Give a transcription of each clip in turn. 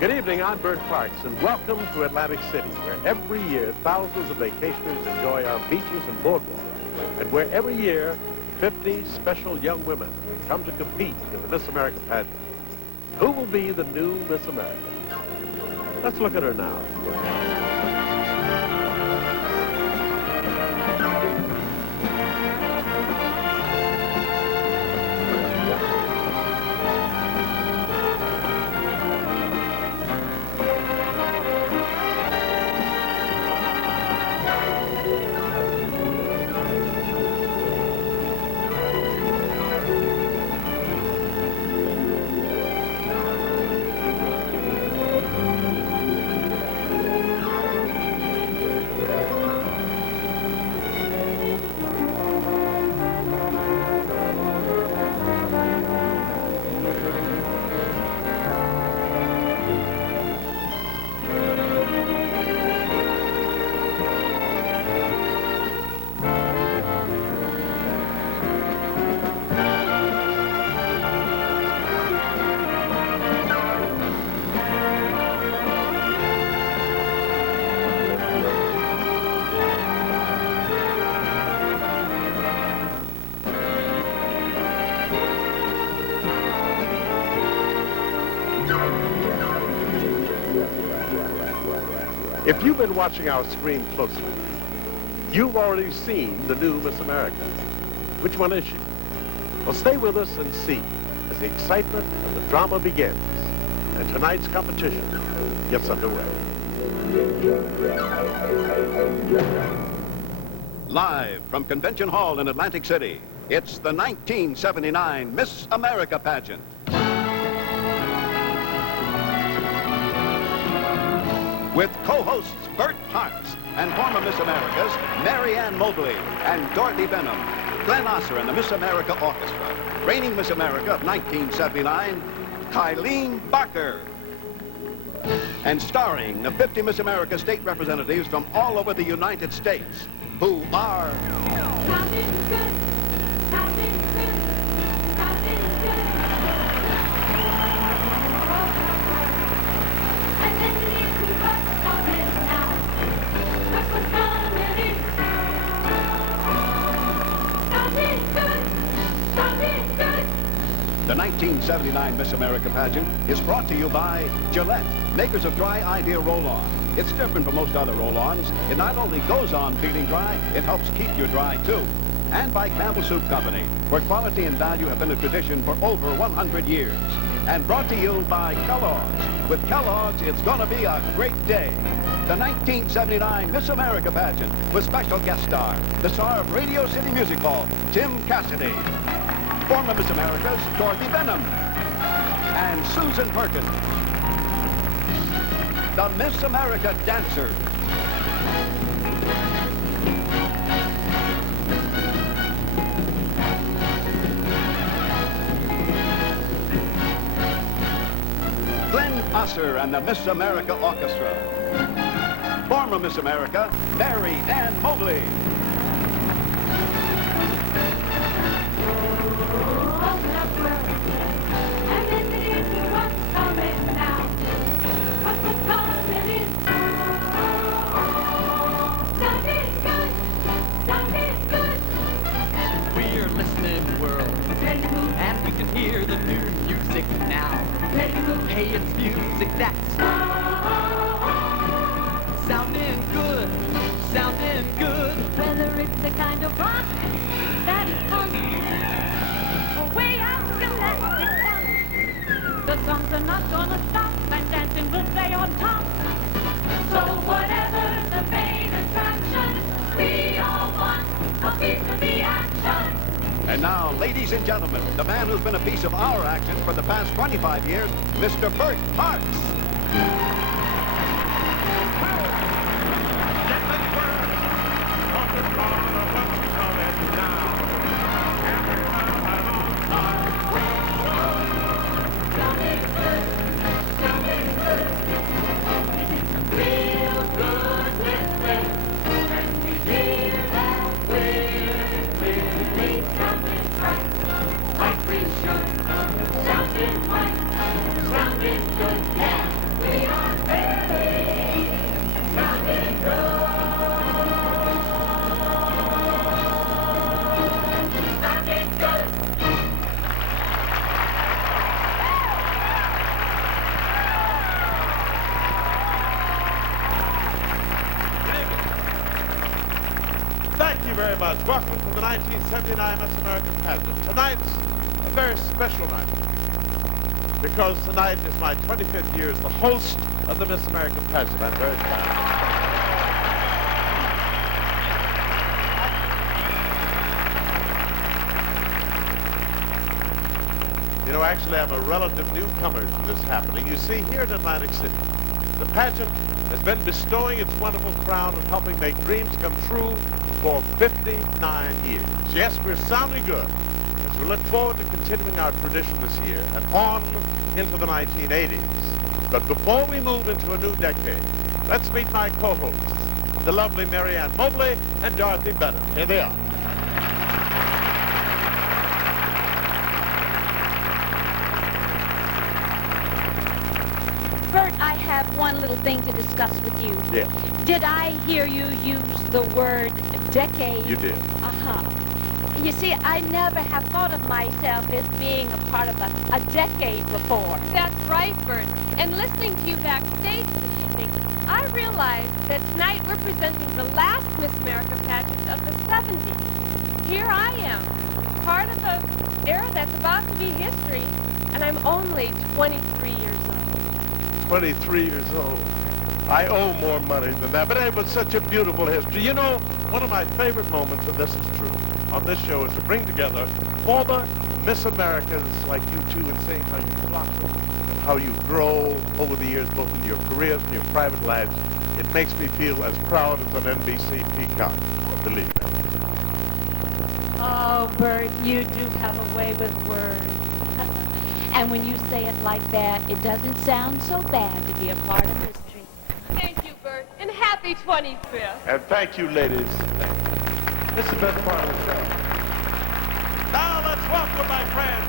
Good evening, I'm Bert and welcome to Atlantic City, where every year thousands of vacationers enjoy our beaches and boardwalks, and where every year 50 special young women come to compete in the Miss America pageant. Who will be the new Miss America? Let's look at her now. If you've been watching our screen closely, you've already seen the new Miss America. Which one is she? Well, stay with us and see as the excitement and the drama begins and tonight's competition gets underway. Live from Convention Hall in Atlantic City, it's the 1979 Miss America pageant. With co-hosts Bert Hartz and former Miss Americas Mary Ann Mobley and Dorothy Benham, Glenn Osser and the Miss America Orchestra, reigning Miss America of 1979, Kylene Barker. And starring the 50 Miss America state representatives from all over the United States, who are... The 1979 Miss America pageant is brought to you by Gillette, makers of Dry Idea Roll-On. It's different from most other roll-ons. It not only goes on feeling dry, it helps keep you dry too. And by Campbell Soup Company, where quality and value have been a tradition for over 100 years. And brought to you by Kellogg's. With Kellogg's, it's gonna be a great day. The 1979 Miss America pageant with special guest star, the star of Radio City Music Hall, Tim Cassidy. Former Miss America's Dorothy Benham and Susan Perkins. The Miss America Dancers. Glenn Osser and the Miss America Orchestra. Former Miss America, Mary Ann Mobley. Hear the new music now. Hey, it's music that's sounding good, sounding good. Whether it's the kind of rock that is fun or way out galactic fun, the songs are not gonna stop and dancing will stay on top. So whatever the main attraction, we all want a piece of the action. And now, ladies and gentlemen, the man who's been a piece of our action for the past 25 years, Mr. Bert Hartz. Sounding good, yeah, we Thank you very much. Welcome to the 1979 Miss American Pageant. Tonight's a very special night because tonight is my 25th year as the host of the Miss American Pageant. I'm very proud. You know, actually, I'm a relative newcomer to this happening. You see, here in Atlantic City, the pageant has been bestowing its wonderful crown and helping make dreams come true for 59 years. Yes, we're sounding good as we look forward to continuing our tradition this year and on into the 1980s. But before we move into a new decade, let's meet my co-hosts, the lovely Marianne Mobley and Dorothy Bennett. Here they are. Bert, I have one little thing to discuss with you. Yes. Did I hear you use the word decade? You did. Uh-huh. You see, I never have thought of myself as being a part of a decade before. That's right, Bert. And listening to you backstage this evening, I realized that tonight we're presenting the last Miss America pageant of the 70s. Here I am, part of an era that's about to be history, and I'm only 23 years old. 23 years old. I owe more money than that, but it was such a beautiful history. You know, one of my favorite moments, and this is true, on this show is to bring together former Miss Americas like you two and seeing how you blossom and how you grow over the years, both in your careers and your private lives. It makes me feel as proud as an NBC peacock, believe me. Oh, Bert, you do have a way with words. And when you say it like that, it doesn't sound so bad to be a part of history. Thank you, Bert, and happy 25th. And thank you, ladies. This is the best part of the show. Now let's welcome, my friends,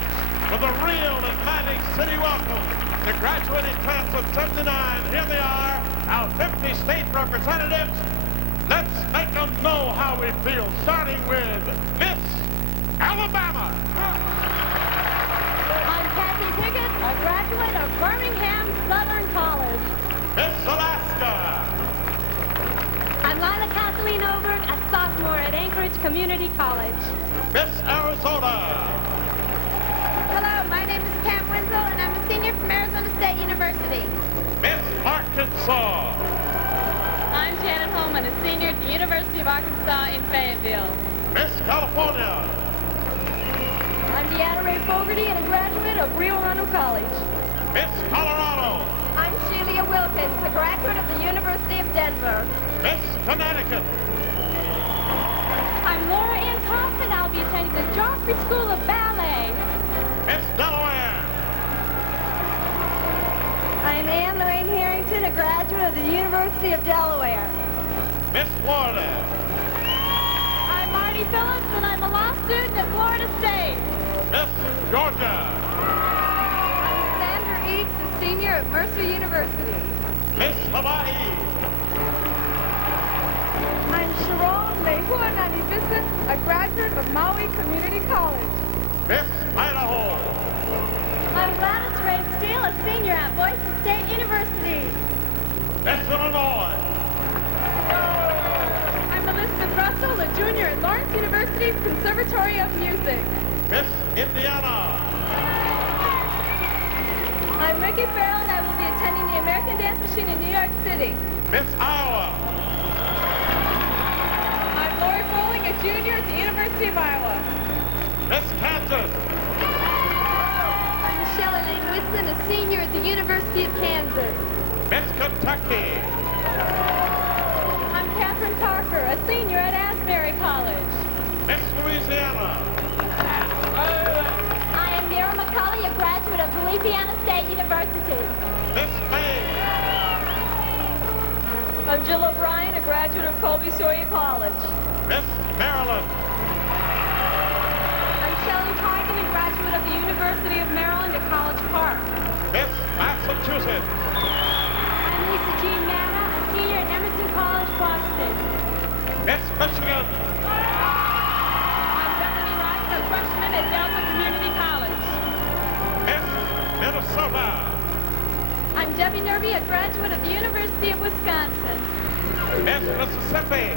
with a real Atlantic City welcome, the graduating class of 79. Here they are, our 50 state representatives. Let's make them know how we feel, starting with Miss Alabama. A graduate of Birmingham Southern College. Miss Alaska. I'm Lila Kathleen Oberg, a sophomore at Anchorage Community College. Miss Arizona. Hello, my name is Pam Wenzel, and I'm a senior from Arizona State University. Miss Arkansas. I'm Janet Holman, a senior at the University of Arkansas in Fayetteville. Miss California. I'm Deanna Ray Fogarty, and a graduate of Rio Hondo College. Miss Colorado. I'm Shelia Wilkins, a graduate of the University of Denver. Miss Connecticut. I'm Laura Ann Thompson. I'll be attending the Joffrey School of Ballet. Miss Delaware. I'm Anne Lorraine Harrington, a graduate of the University of Delaware. Miss Florida. I'm Marty Phillips, and I'm a law student at Florida State. Miss Georgia. I'm Sandra Eakes, a senior at Mercer University. Miss Hawaii. I'm Sharon Lehuanani Bissett, a graduate of Maui Community College. Miss Idaho. I'm Gladys Ray Steele, a senior at Boise State University. Miss Illinois. I'm Elizabeth Russell, a junior at Lawrence University's Conservatory of Music. Miss Indiana. I'm Ricky Farrell, and I will be attending the American Dance Machine in New York City. Miss Iowa. I'm Lori Bowling, a junior at the University of Iowa. Miss Kansas. I'm Michelle Elaine Whitson, a senior at the University of Kansas. Miss Kentucky. I'm Catherine Parker, a senior at Asbury College. Miss Louisiana. I am Nira McCulley, a graduate of Louisiana State University. Miss May. I'm Jill O'Brien, a graduate of Colby Sawyer College. Miss Maryland. I'm Shelley Parkin, a graduate of the University of Maryland at College Park. Miss Massachusetts. I'm Lisa Jean Manna, a senior at Emerson College, Boston. Miss Michigan. I'm Bethany Rice, a freshman at Delta a graduate of the University of Wisconsin. Miss Mississippi.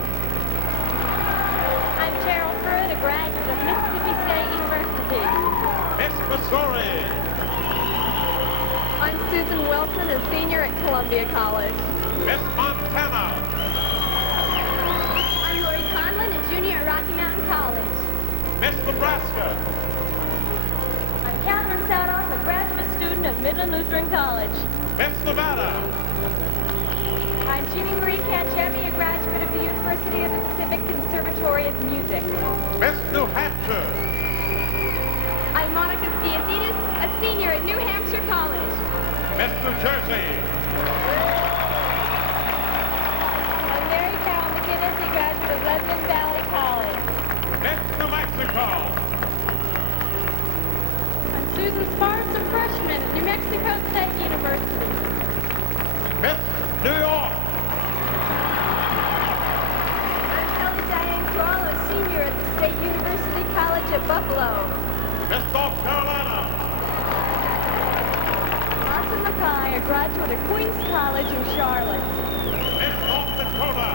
I'm Cheryl Pruitt, a graduate of Mississippi State University. Miss Missouri. I'm Susan Wilson, a senior at Columbia College. Miss Montana. I'm Lori Conlon, a junior at Rocky Mountain College. Miss Nebraska. I'm Catherine Sadoff, a graduate student of Midland Lutheran College. Miss Nevada. I'm Jeannie Marie Katchemi, a graduate of the University of the Pacific Conservatory of Music. Miss New Hampshire. I'm Monica Skiazidis, a senior at New Hampshire College. Miss New Jersey. I'm Mary Carol McGinnis, a graduate of Lebanon Valley College. Miss New Mexico. I'm Susan Sparks, a freshman at New Mexico State University. Miss New York. I'm Kelly Diane Kroll, a senior at the State University College at Buffalo. Miss North Carolina. Martha Mackay, a graduate of Queens College in Charlotte. Miss North Dakota.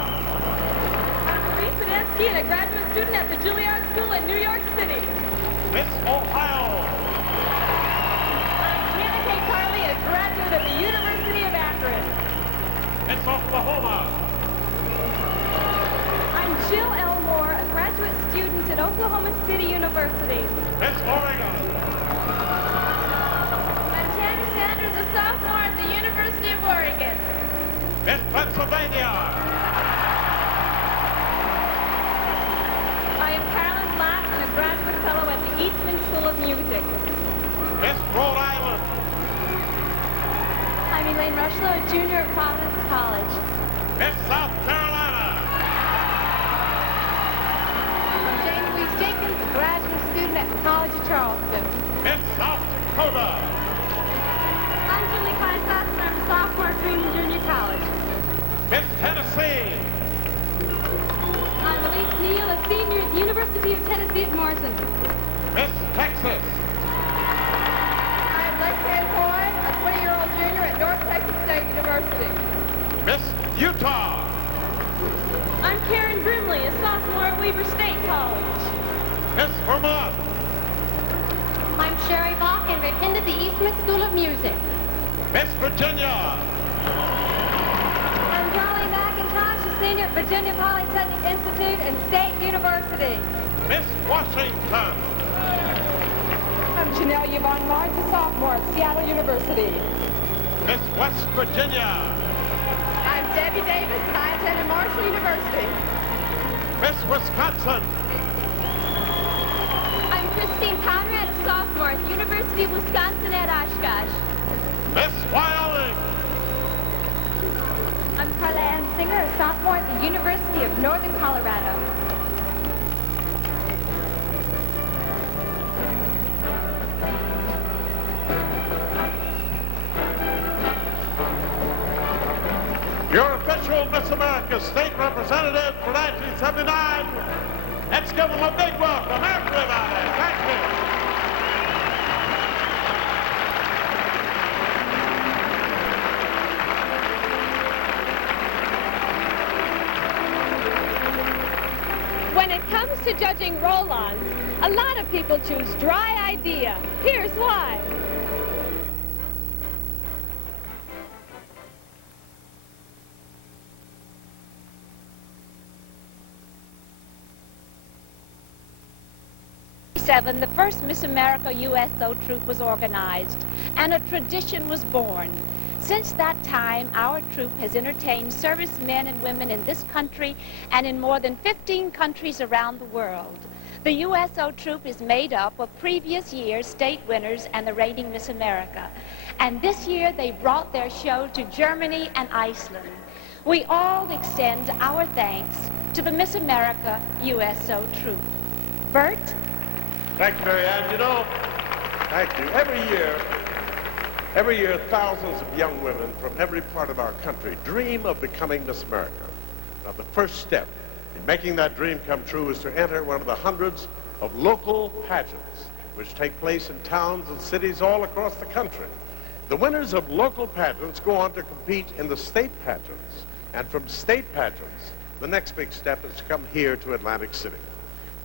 I'm Marie Podensky, and a graduate student at the Juilliard School in New York City. Miss Ohio. I'm Hannah K. Carley, a graduate of the University of Akron. Miss Oklahoma. I'm Jill Elmore, a graduate student at Oklahoma City University. Miss Oregon. I'm Tammy Sanders, a sophomore at the University of Oregon. Miss Pennsylvania. I am Carolyn Black, and a graduate fellow at the Eastman School of Music. Miss Rhode Island. I'm Elaine Rushlow, a junior at Providence College. Miss South Carolina. I'm Jane Louise Jenkins, a graduate student at the College of Charleston. Miss South Dakota. I'm Julie Kleinstock, and I'm a sophomore at Green Junior College. Miss Tennessee. I'm Elise Neal, a senior at the University of Tennessee at Morrison. Miss Texas. I'm Lexanne Coy, a 20-year-old junior at North Texas State University. Miss Utah. I'm Karen Brimley, a sophomore at Weber State College. Miss Vermont. I'm Sherry Bach, and I attended the Eastman School of Music. Miss Virginia. I'm Charlie McIntosh, a senior at Virginia Polytechnic Institute and State University. Miss Washington. I'm Janelle Yvonne Martz, a sophomore at Seattle University. Miss West Virginia. I'm Debbie Davis, and I attended Marshall University. Miss Wisconsin. I'm Christine Conrad, a sophomore at the University of Wisconsin at Oshkosh. Miss Wyoming. I'm Carla Ann Singer, a sophomore at the University of Northern Colorado. Your official Miss America State Representative for 1979. Let's give them a big welcome, everybody. Thank you. When it comes to judging roll-ons, a lot of people choose dry idea. Here's why. The first Miss America USO troupe was organized, and a tradition was born. Since that time, our troupe has entertained servicemen and women in this country and in more than 15 countries around the world. The USO troupe is made up of previous year's state winners and the reigning Miss America. And this year, they brought their show to Germany and Iceland. We all extend our thanks to the Miss America USO troupe. Bert? Thank you, Mary Ann. You know, thank you. Every year, thousands of young women from every part of our country dream of becoming Miss America. Now, the first step in making that dream come true is to enter one of the hundreds of local pageants which take place in towns and cities all across the country. The winners of local pageants go on to compete in the state pageants. And from state pageants, the next big step is to come here to Atlantic City.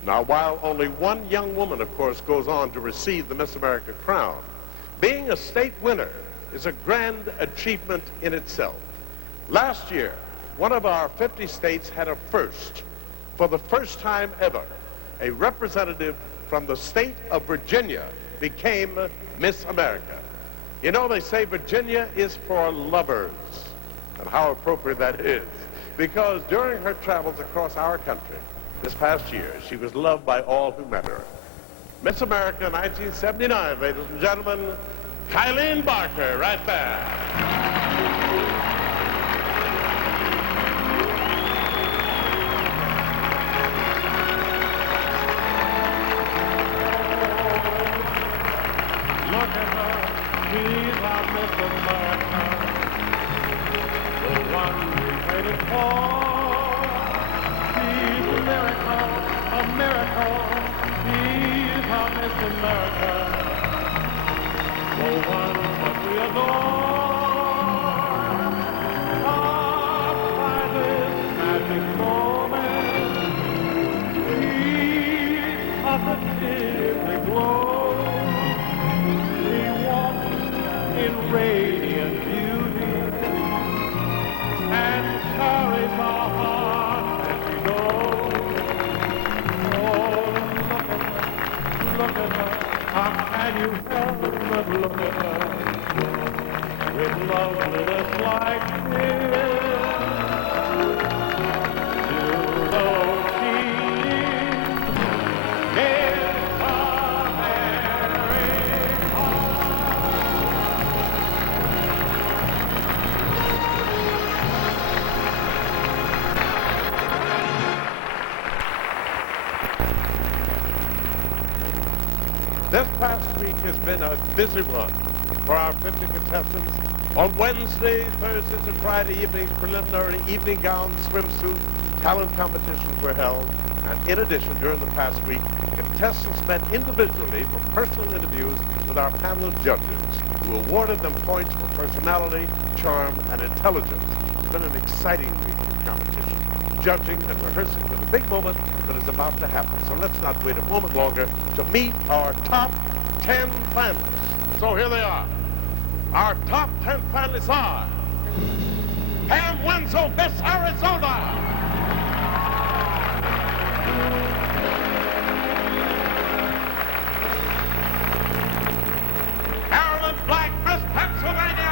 Now, while only one young woman, of course, goes on to receive the Miss America crown, being a state winner is a grand achievement in itself. Last year, one of our 50 states had a first. For the first time ever, a representative from the state of Virginia became Miss America. You know, they say Virginia is for lovers. And how appropriate that is. Because during her travels across our country this past year, she was loved by all who met her. Miss America 1979, ladies and gentlemen, Kylene Barker, right there. She's our Miss America, the one we waited for. She's a miracle, a miracle. She's our Miss America, the one that we adore. Our finest magic moment. She's positively glow. In radiant beauty, and carries our heart as we go. Oh, look at her, how can you help but look at her? With loveliness like this, you know she is This past week has been a busy one for our 50 contestants. On Wednesday, Thursdays, and Friday evenings, preliminary evening gown, swimsuit, talent competitions were held. And in addition, during the past week, contestants met individually for personal interviews with our panel of judges, who awarded them points for personality, charm, and intelligence. It's been an exciting week of competition, judging and rehearsing for the big moment that is about to happen. So let's not wait a moment longer to meet our top 10 finalists. So here they are. Our top 10 finalists are Pam Wenzel, Miss Arizona. Marilyn Black, Miss Pennsylvania.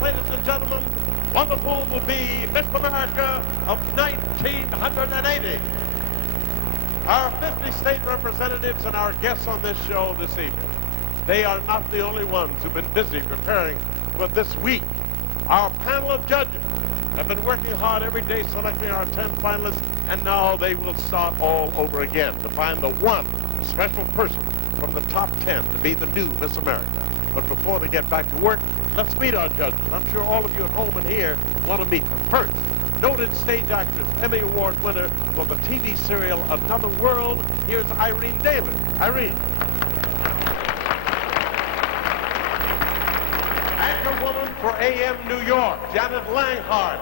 Ladies and gentlemen, on the pool will be Miss America of 1980. Our 50 state representatives and our guests on this show this evening, they are not the only ones who've been busy preparing for this week. Our panel of judges have been working hard every day selecting our 10 finalists, and now they will start all over again to find the one special person from the top 10 to be the new Miss America. But before they get back to work, let's meet our judges. I'm sure all of you at home and here want to meet them. First, noted stage actress, Emmy Award winner for the TV serial Another World. Here's Irene Daly. Irene. Anchorwoman for AM New York, Janet Langhart.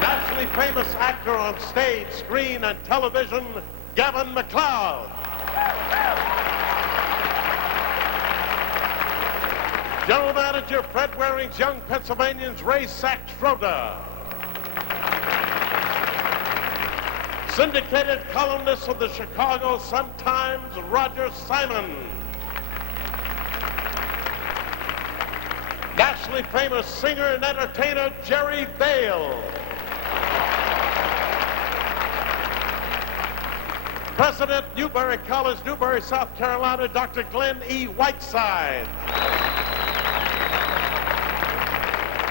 Nationally famous actor on stage, screen, and television, Gavin MacLeod. General Manager Fred Waring's Young Pennsylvanians, Ray Schroeder. Syndicated columnist of the Chicago Sun-Times, Roger Simon. Nationally famous singer and entertainer, Jerry Bale. President, Newberry College, Newberry, South Carolina, Dr. Glenn E. Whiteside.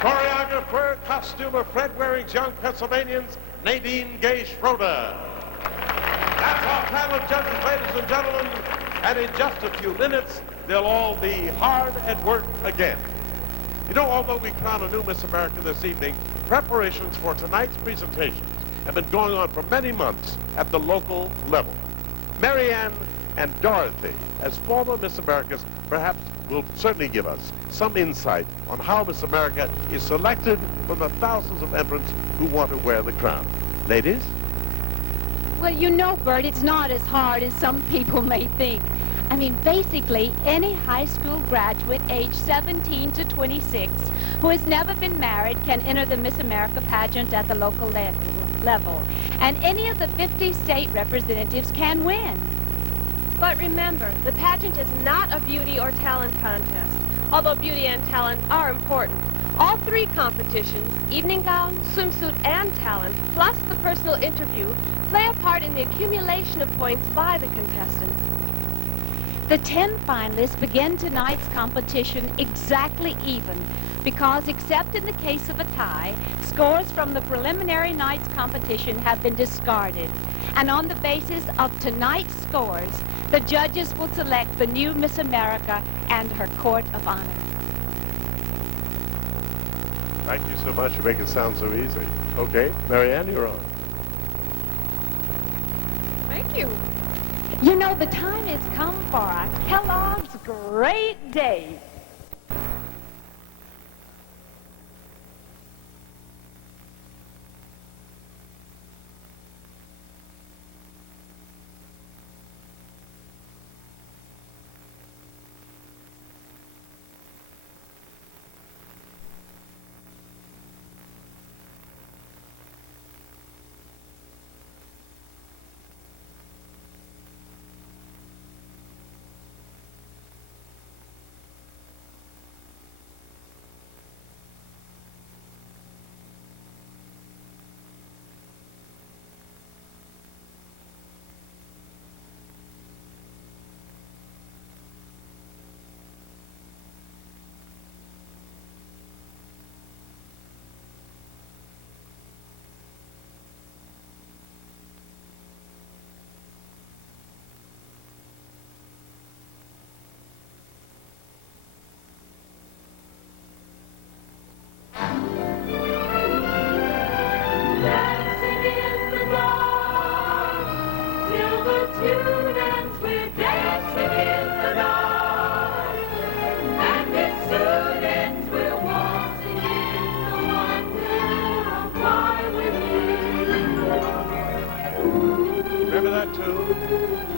Choreographer, costumer, Fred Waring's Young Pennsylvanians, Nadine Gay Schroeder. That's our panel of judges, ladies and gentlemen, and in just a few minutes, they'll all be hard at work again. You know, although we crown a new Miss America this evening, preparations for tonight's presentations have been going on for many months at the local level. Marianne and Dorothy, as former Miss Americas, perhaps will certainly give us some insight on how Miss America is selected from the thousands of entrants who want to wear the crown. Ladies? Well, you know, Bert, it's not as hard as some people may think. I mean, basically, any high school graduate aged 17 to 26 who has never been married can enter the Miss America pageant at the local level. And any of the 50 state representatives can win. But remember, the pageant is not a beauty or talent contest, although beauty and talent are important. All three competitions, evening gown, swimsuit, and talent, plus the personal interview, play a part in the accumulation of points by the contestants. The 10 finalists begin tonight's competition exactly even because, except in the case of a tie, scores from the preliminary night's competition have been discarded. And on the basis of tonight's scores, the judges will select the new Miss America and her court of honor. Thank you so much. You make it sound so easy. Okay, Marianne, you're on. Thank you. You know, the time has come for a Kellogg's Great Day.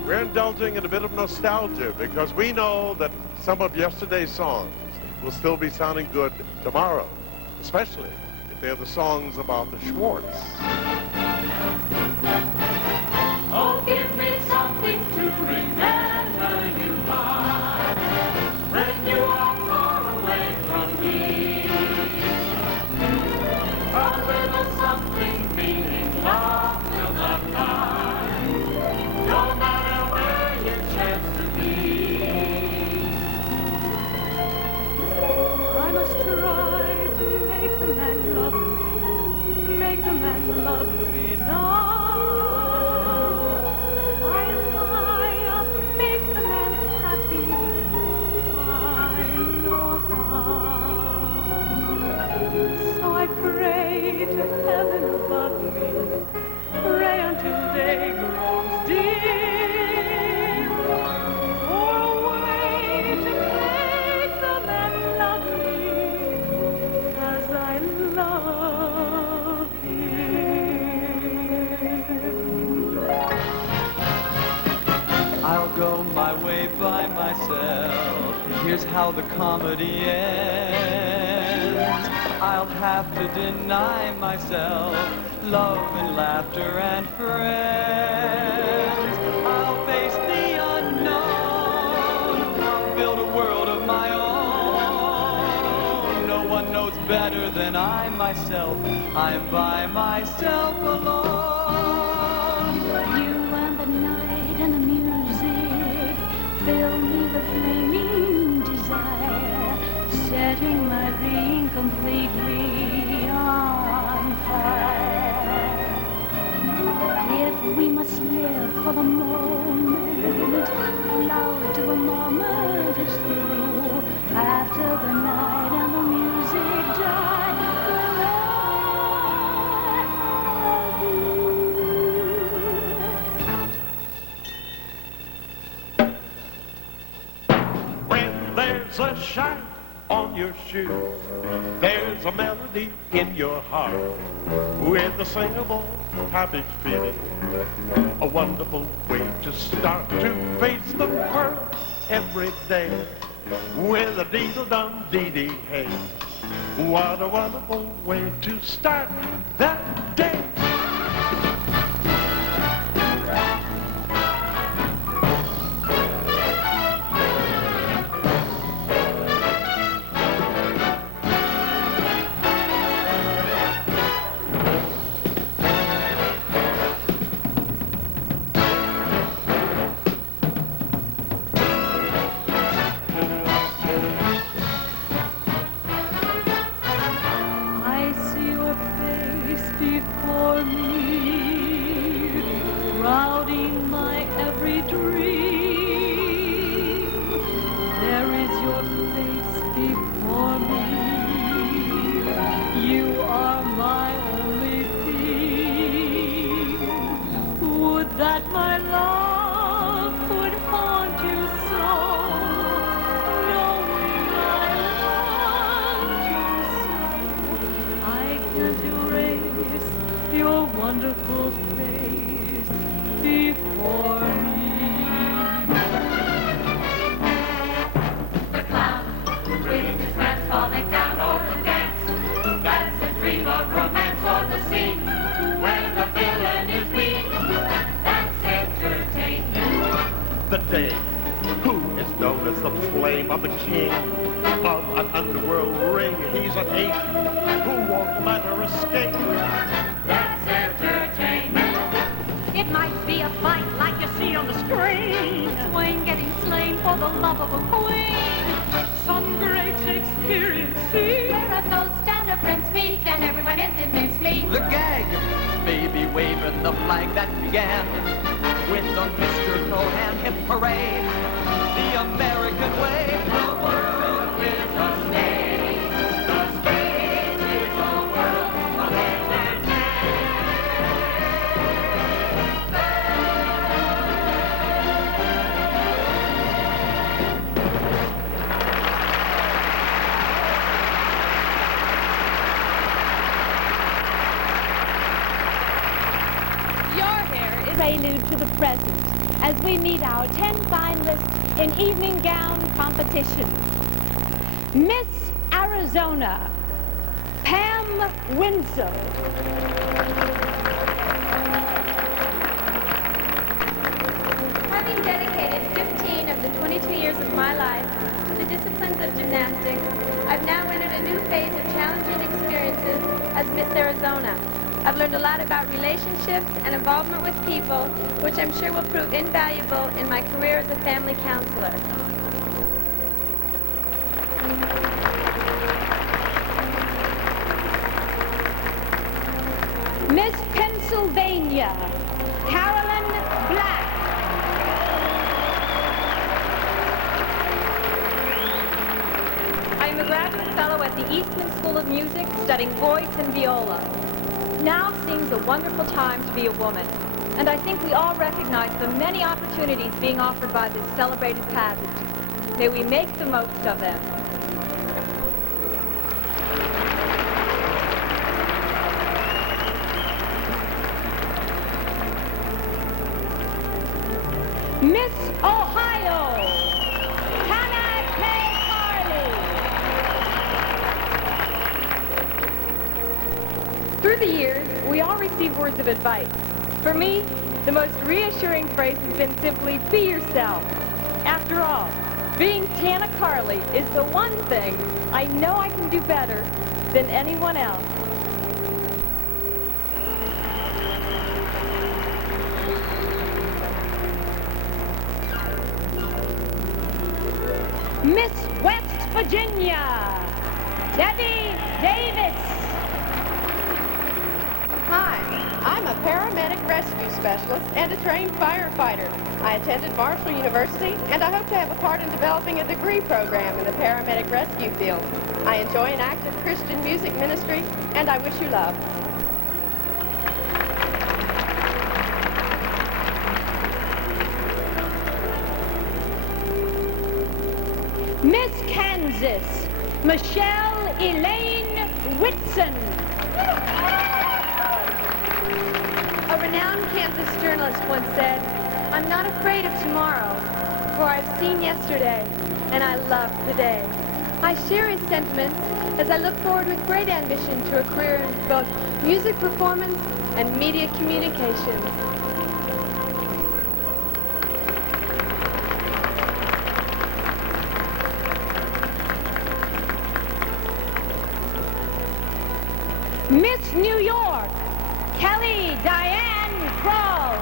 We're indulging in a bit of nostalgia because we know that some of yesterday's songs will still be sounding good tomorrow, especially if they're the songs about the Schwartz. Oh, give me something to remember you by when you are far away from me. A little something meaning love will not die, no matter where you chance to be. I must try to make the man love me, make the man love go my way by myself. Here's how the comedy ends. I'll have to deny myself love and laughter and friends. I'll face the unknown. I'll build a world of my own. No one knows better than I myself. I'm by myself alone. You and the night and the music fill me with flaming desire, setting my being completely on fire. If we must live for the moment, love to the moment is through. After the night and the music die, there's a shine on your shoe. There's a melody in your heart with a singable, happy feeling. A wonderful way to start to face the world every day with a deedle-dum-dee-dee hey. What a wonderful way to start that day. Before me, crowding my every dream. There is your face before me. You are my only theme. Would that my love could haunt you so, knowing I want you so. I can't erase your wonderful face before me. The clown with his hands falling down over the dance. That's the dream of romance or the scene where the villain is weak. That's entertainment. The day who is known as the flame of the king of an underworld ring. He's an ape who won't let her escape. That's entertainment. It might be a fight like you see on the screen. Swain getting slain for the love of a queen. Some great Shakespearean scene. Where a ghost and a prince meet, and everyone ends in mincemeat. The gag, baby waving the flag that began with the Mr. Cohan hip parade. The American way. The world is a stage. The stage is a world of Your hair is prelude to the present as we meet our 10 finalists in evening gown competition. Miss Arizona, Pam Winslow. Having dedicated 15 of the 22 years of my life to the disciplines of gymnastics, I've now entered a new phase of challenging experiences as Miss Arizona. I've learned a lot about relationships and involvement with people, which I'm sure will prove invaluable in my career as a family counselor. Miss Pennsylvania, Carolyn Black. I am a graduate fellow at the Eastman School of Music, studying voice and viola. Now seems a wonderful time to be a woman, and I think we all recognize the many opportunities being offered by this celebrated pageant. May we make the most of them. Miss Ohio, Hannah K. Harley. Through the years, we all receive words of advice. For me, the most reassuring phrase has been simply, be yourself. After all, being Tana Carley is the one thing I know I can do better than anyone else. Miss West Virginia, Debbie Davis. Hi, I'm a paramedic rescue specialist and a trained firefighter. I attended Marshall University, and I hope to have a part in developing a degree program in the paramedic rescue field. I enjoy an active Christian music ministry, and I wish you luck. Miss Kansas, Michelle Elaine Whitson. A renowned Kansas journalist once said, I'm not afraid of tomorrow, for I've seen yesterday, and I love today. I share his sentiments as I look forward with great ambition to a career in both music performance and media communications. Miss New York, Kelly Diane Crow.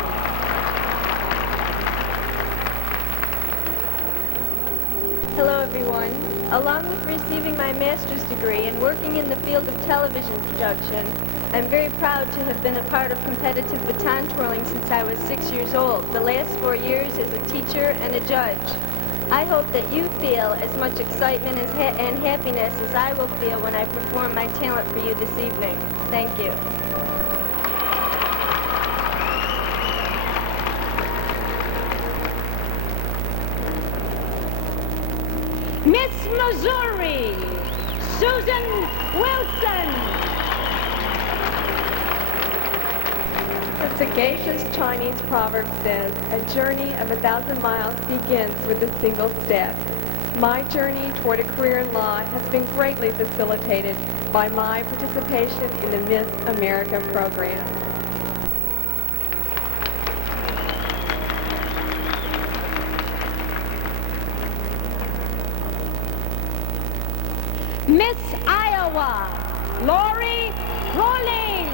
Hello, everyone. Along with receiving my master's degree and working in the field of television production, I'm very proud to have been a part of competitive baton twirling since I was 6 years old, the last 4 years as a teacher and a judge. I hope that you feel as much excitement and happiness as I will feel when I perform my talent for you this evening. Thank you. Miss Missouri, Susan Wilson. The sagacious Chinese proverb says, a journey of 1,000 miles begins with a single step. My journey toward a career in law has been greatly facilitated by my participation in the Miss America program. Miss Iowa, Lori Rowling.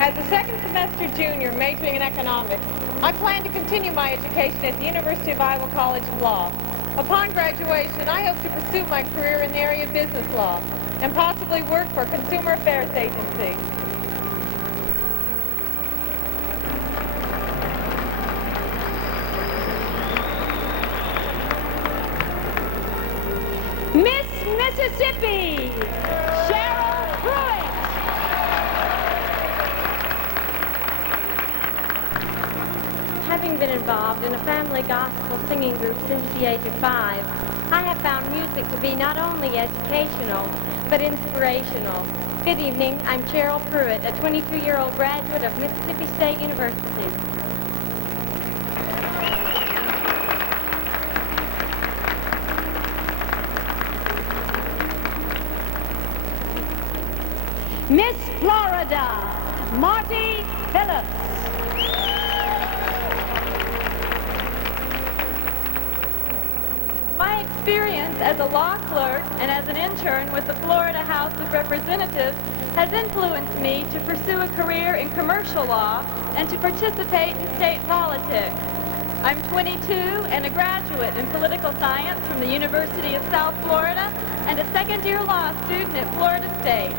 As a second semester junior majoring in economics, I plan to continue my education at the University of Iowa College of Law. Upon graduation, I hope to pursue my career in the area of business law and possibly work for a consumer affairs agency. Miss Mississippi, Cheryl Pruitt. Having been involved in a family gospel singing group since the age of 5, I have found music to be not only educational, but inspirational. Good evening, I'm Cheryl Pruitt, a 22-year-old graduate of Mississippi State University. Miss Florida, Marty Phillips. My experience as a law clerk and as an intern with the Florida House of Representatives has influenced me to pursue a career in commercial law and to participate in state politics. I'm 22 and a graduate in political science from the University of South Florida and a second-year law student at Florida State.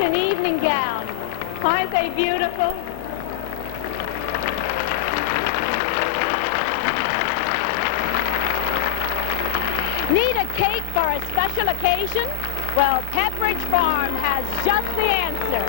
An evening gown. Aren't they beautiful? a special occasion? Well, Pepperidge Farm has just the answer.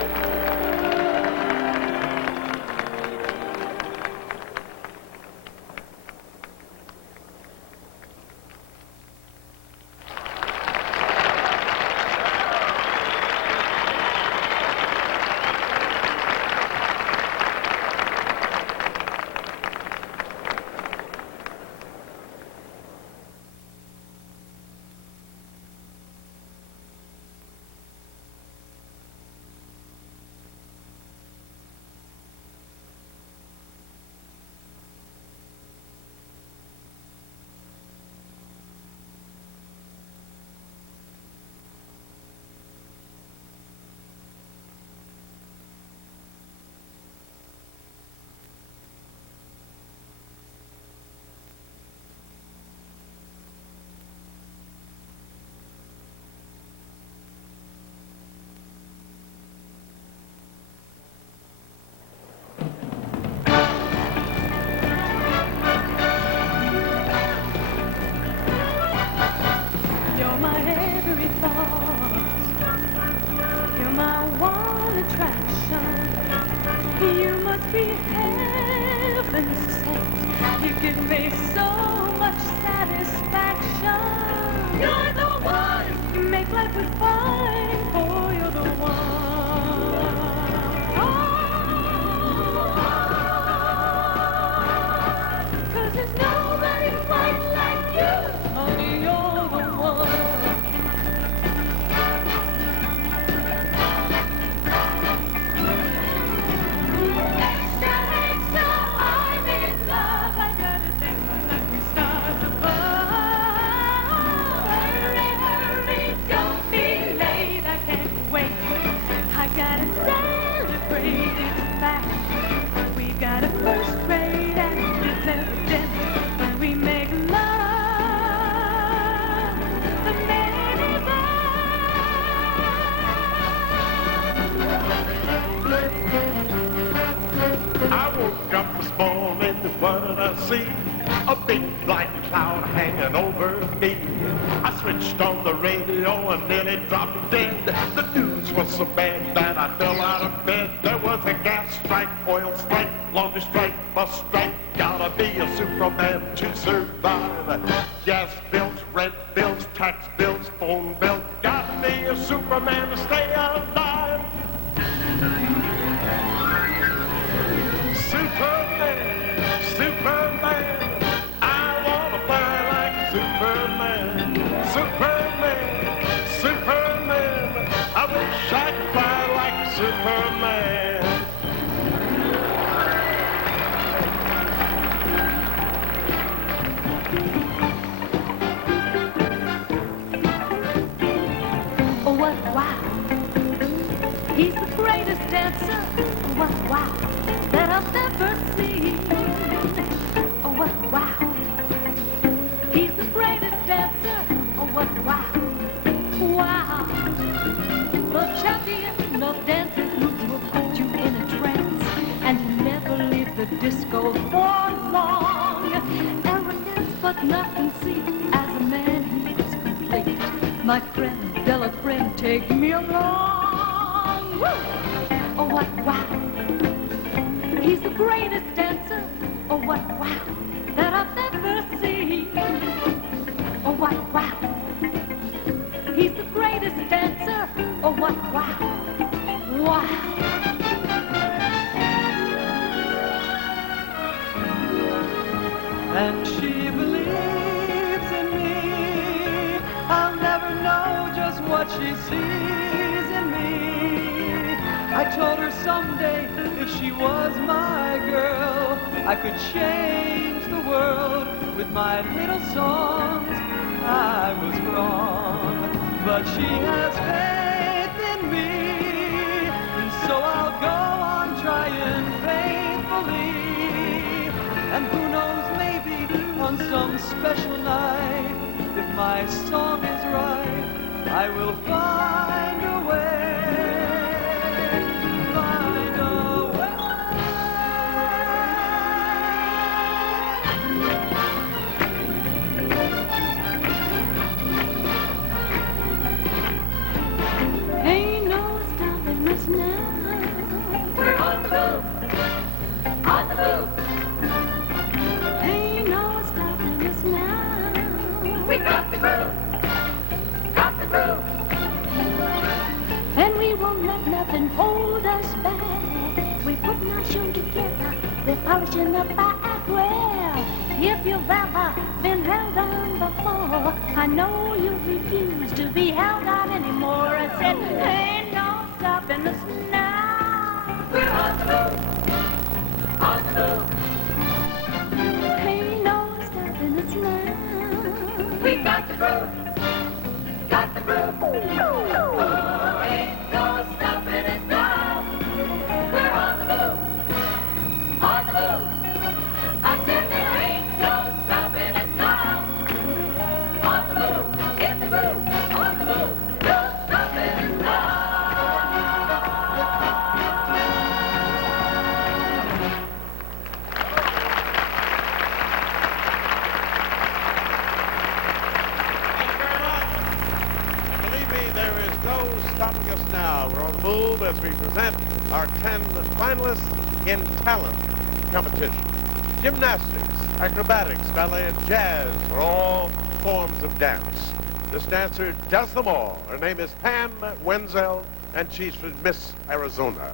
A big black cloud hanging over me. I switched on the radio and nearly dropped dead. The news was so bad that I fell out of bed. There was a gas strike, oil strike, laundry strike, bus strike. Gotta be a Superman to survive. Gas bills, rent bills, tax bills, phone bills. Gotta be a Superman to stay alive. Superman, Superman. I wanna fly like Superman. Superman, Superman. I wish I could fly like Superman. Oh, what wow. He's the greatest dancer. What wow. That I've never seen. Oh, what wow. He's the greatest dancer. Oh, what wow. Wow. The champion of dances moves will put you in a trance, and you never leave the disco for long. Arrogance, but nothing see as a man who is complete. My friend, Bella friend, take me along. Woo! Oh, what wow. He's the greatest dancer, oh what wow, that I've never seen. Oh what wow. He's the greatest dancer, oh what wow, wow. And she believes in me. I'll never know just what she sees in me. I told her someday if she was my girl, I could change the world with my little songs. I was wrong, but she has faith in me, and so I'll go on trying faithfully. And who knows, maybe on some special night, if my song is right, I will find a way. pushing the back. Well, if you've ever been held on before, I know you refuse to be held on anymore. I said, ain't no stopping us now. We're on the move. On the move. Ain't no stopping us now. We got the groove. Got the groove. Oh, ain't no stopping us now. We're on the move. On the move. I said there ain't no stopping us now. On the move. In the groove. On the move. No stopping us now. There is no stopping us now. We're on the move as we present our 10 finalists in talent competition. Gymnastics, acrobatics, ballet, and jazz are all forms of dance. This dancer does them all. Her name is Pam Wenzel, and she's from Miss Arizona.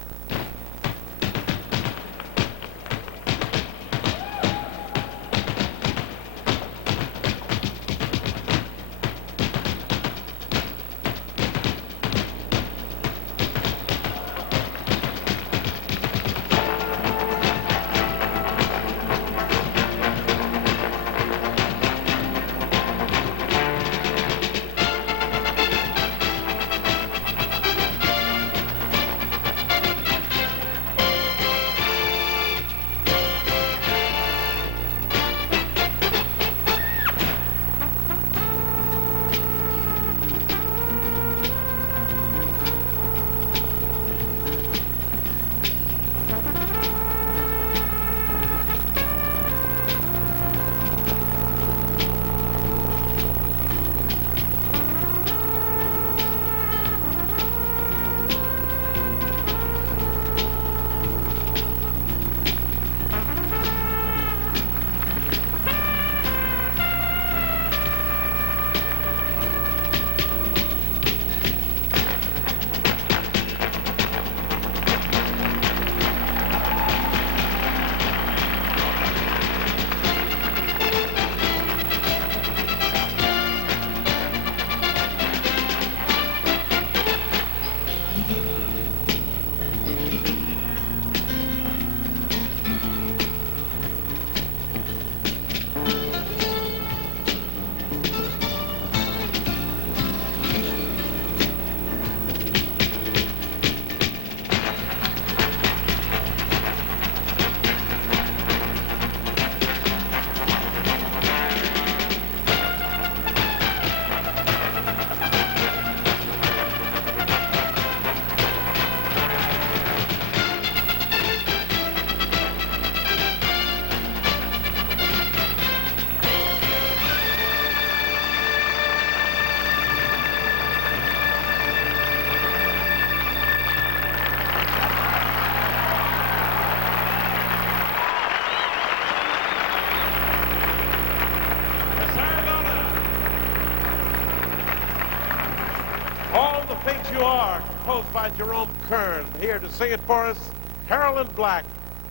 All the Things You Are, composed by Jerome Kern. Here to sing it for us, Carolyn Black,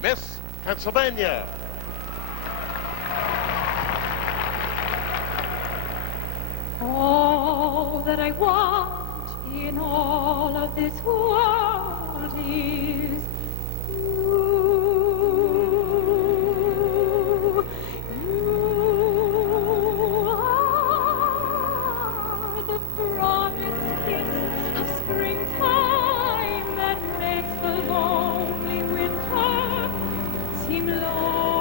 Miss Pennsylvania. All that I want in all of this world is you. You are the promised kiss of springtime that makes the lonely winter seem long.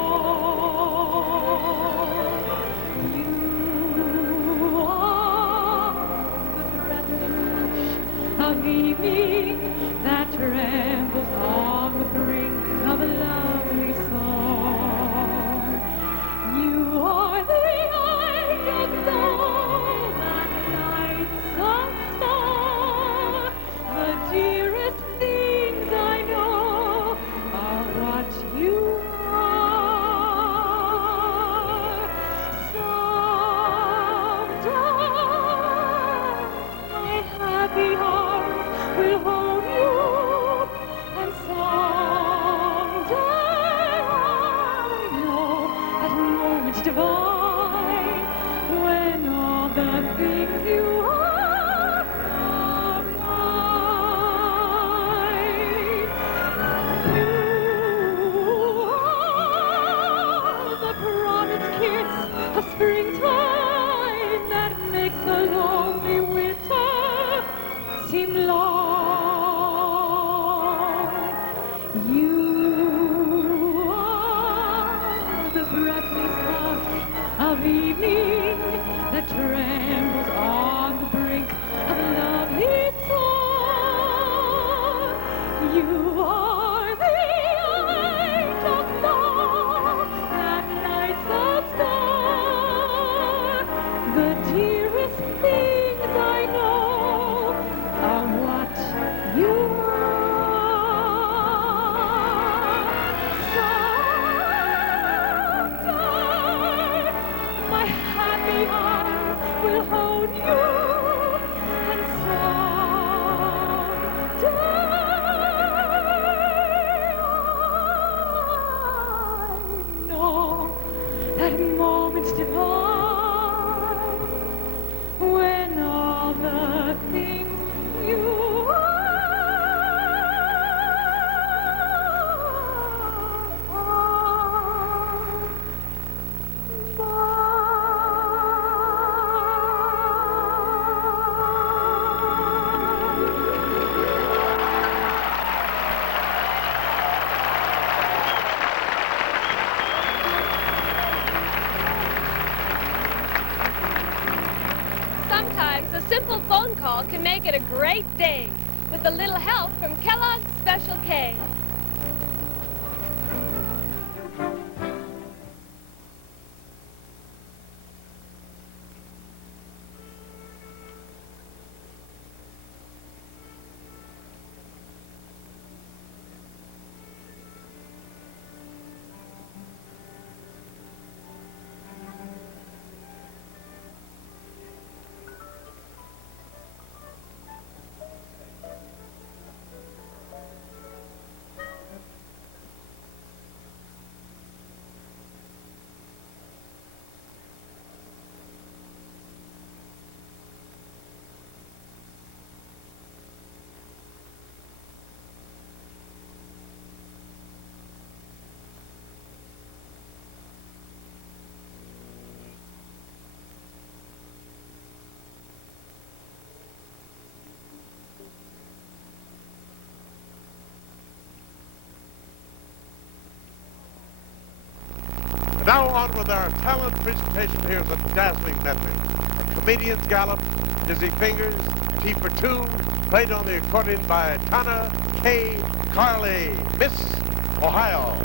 divine when all the things you are mine. You are the promised kiss of springtime that makes the lonely winter seem long. You are the breathless hush of evening that trembles on the brink of lovely song. You are the light of dawn that lights the star. The dearest things I know are what you are. Someday my happy arms will hold you, and someday I know that moment's divine when all the things you Sometimes a simple phone call can make it a great day with a little help from Kellogg's Special K. Now on with our talent presentation. Here's a dazzling medley. Comedians Gallop, Dizzy Fingers, Tea for Two, played on the accordion by Tana K. Carley, Miss Ohio.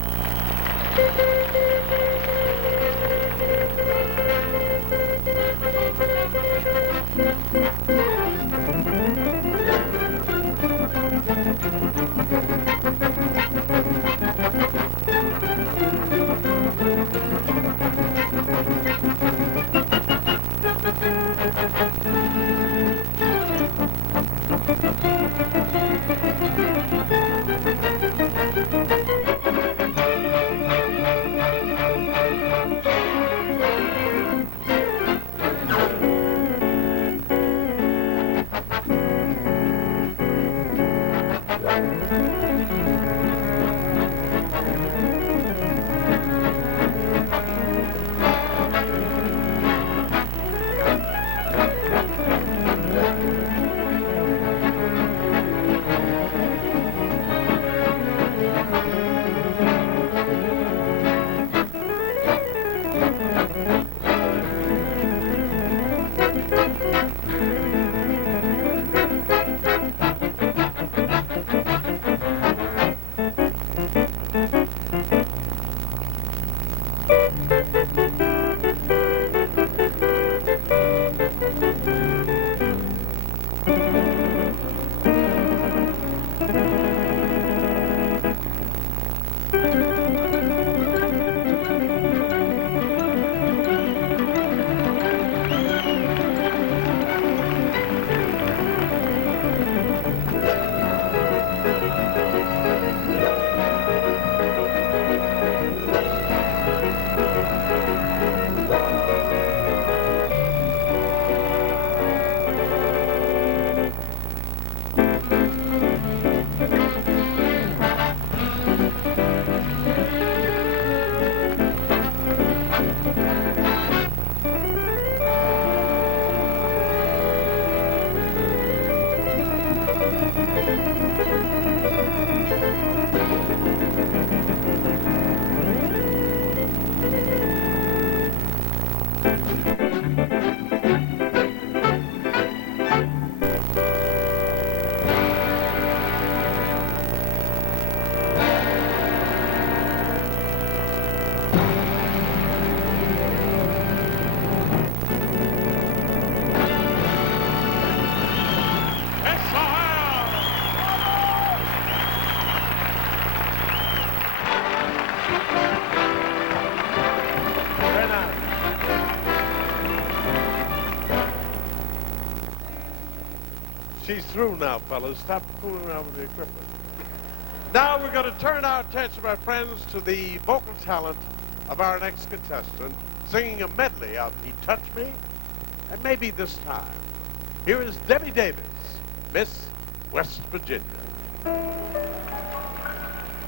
She's through now, fellas. Stop fooling around with the equipment. Now we're going to turn our attention, my friends, to the vocal talent of our next contestant, singing a medley of He Touched Me and Maybe This Time. Here is Debbie Davis, Miss West Virginia.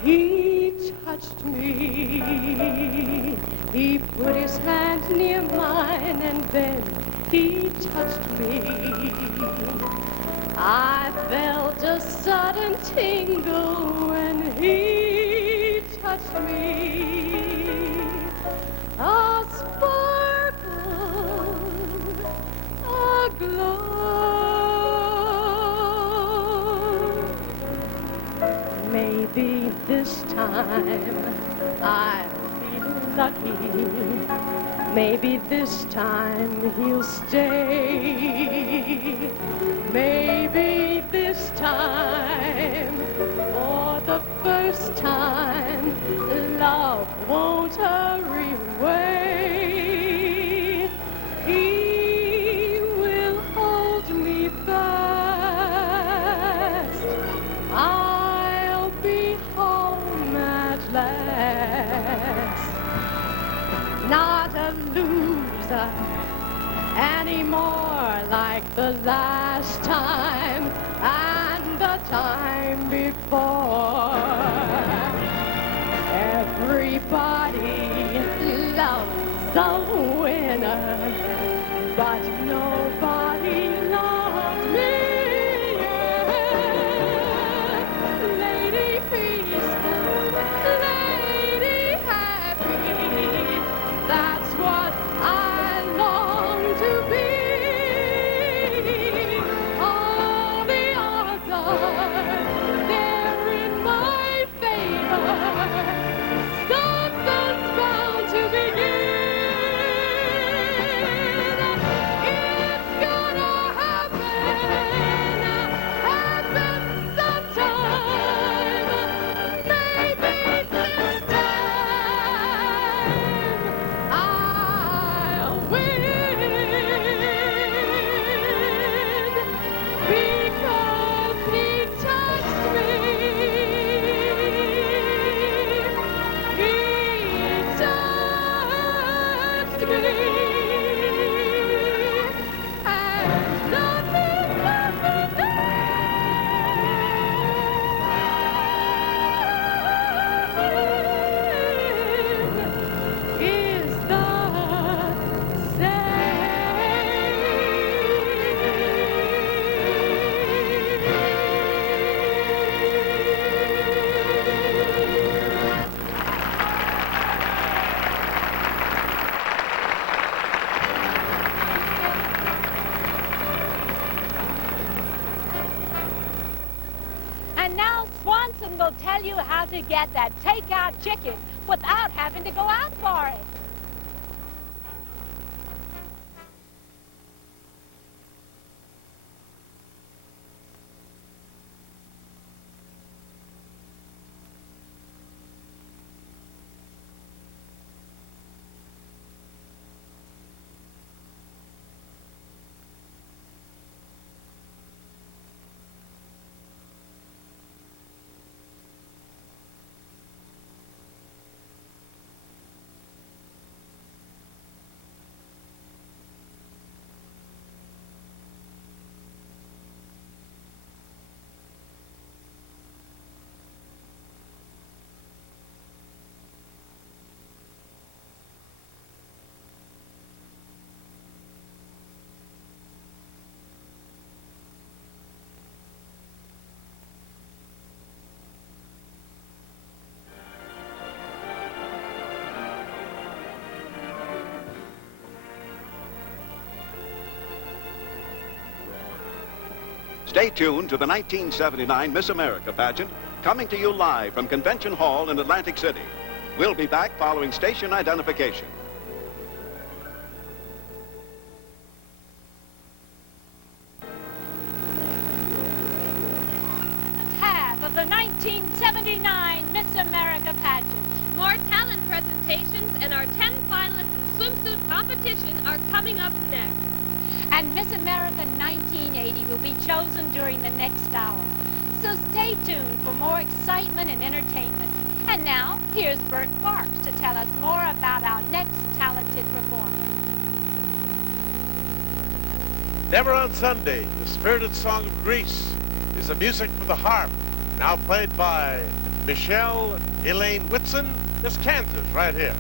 He touched me. He put his hand near mine and then he touched me. I felt a sudden tingle when he touched me. A sparkle, a glow. Maybe this time I'll be lucky. Maybe this time he'll stay. Maybe this time, for the first time, love won't hurry away. He will hold me fast. I'll be home at last. Not a loser anymore like the last time and the time before. Everybody loves a winner, but nobody loves me. Lady peaceful, lady happy, that's what I long to be. All the odds are there in my favor. Something's bound to begin. It's gonna happen sometime. Maybe this time I'll win. Because he touched me. He touched me. And nothing is the And now Swanson will tell you how to get that takeout chicken without having to go out for it. Stay tuned to the 1979 Miss America pageant, coming to you live from Convention Hall in Atlantic City. We'll be back following station identification. Half of the 1979 Miss America pageant. More talent presentations and our 10 finalists in swimsuit competition are coming up next. And Miss America 1980 will be chosen during the next hour. So stay tuned for more excitement and entertainment. And now, here's Bert Parks to tell us more about our next talented performer. Never on Sunday, the spirited song of Greece is a music for the harp, now played by Michelle Elaine Whitson, Miss Kansas, right here.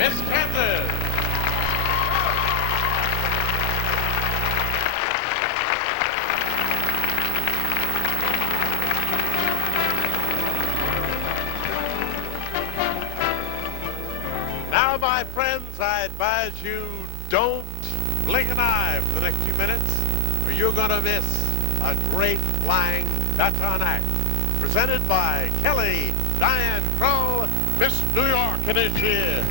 Miss Kansas. Now, my friends, I advise you don't blink an eye for the next few minutes, or you're going to miss a great flying baton act presented by Kelly Diane Kroll, Miss New York, and it's here.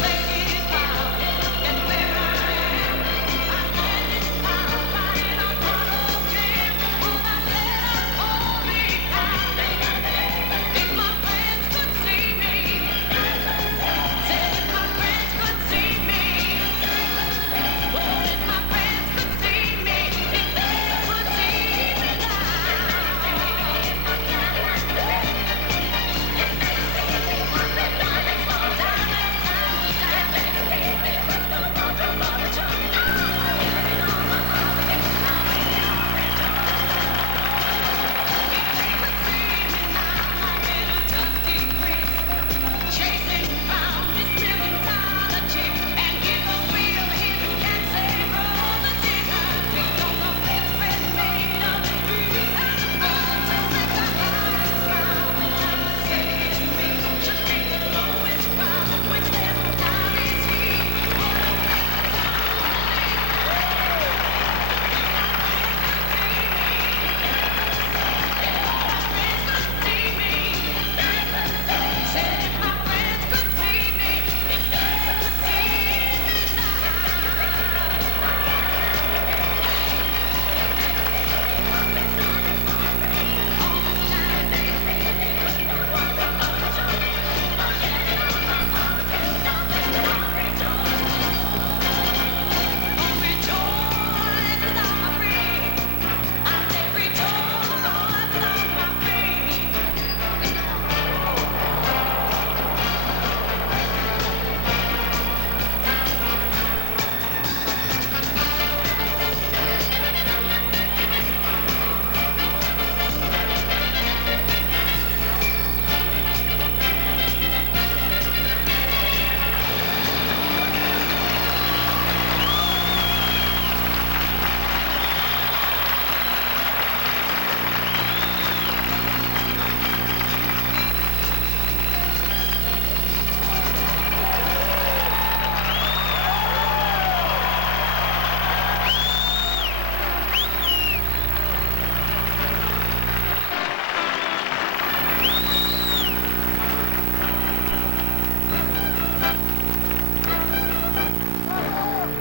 Say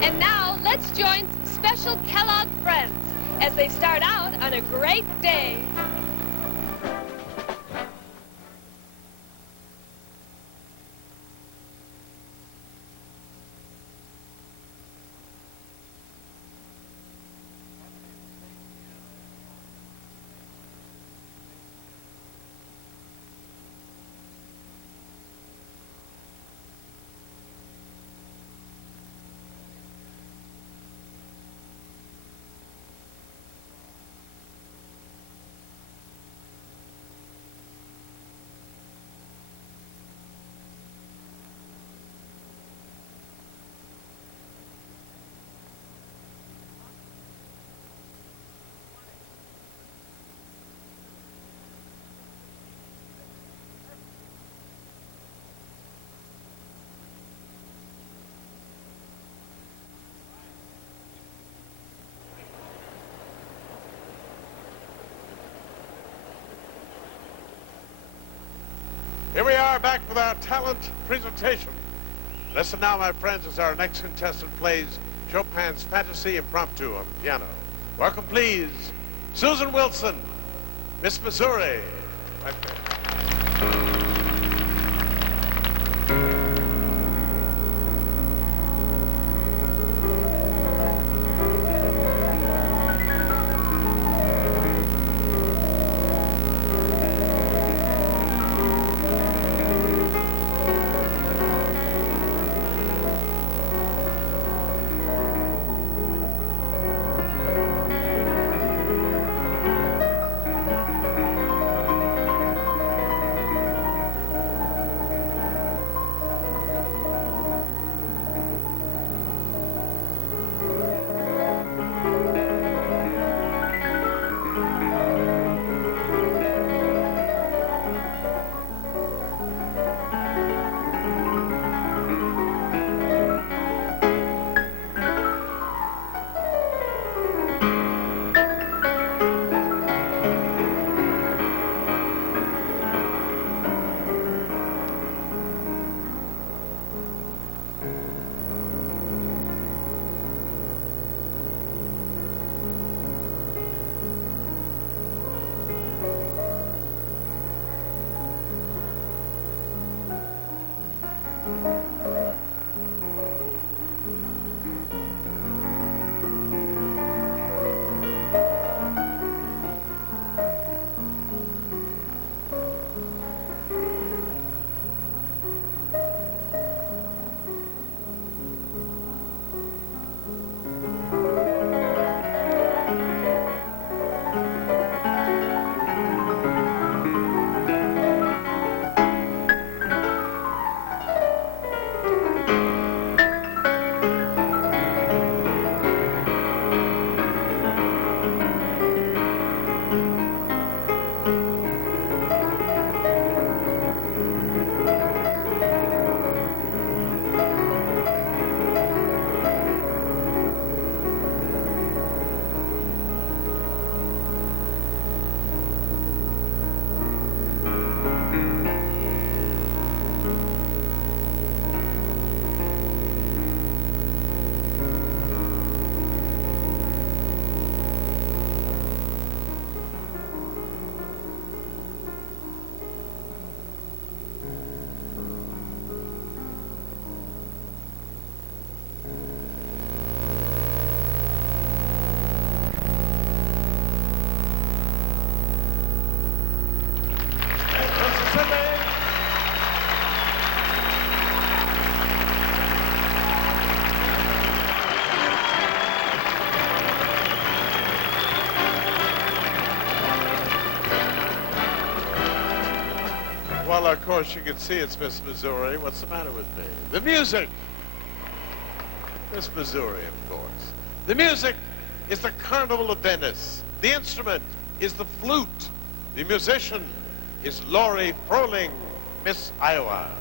And now, let's join some special Kellogg friends as they start out on a great day. Here we are back with our talent presentation. Listen now, my friends, as our next contestant plays Chopin's Fantasy Impromptu on the piano. Welcome, please, Susan Wilson, Miss Missouri. Right there. Well, of course, you can see it's Miss Missouri. What's the matter with me? The music. Miss Missouri, of course. The music is the Carnival of Venice. The instrument is the flute. The musician is Laurie Froling, Miss Iowa.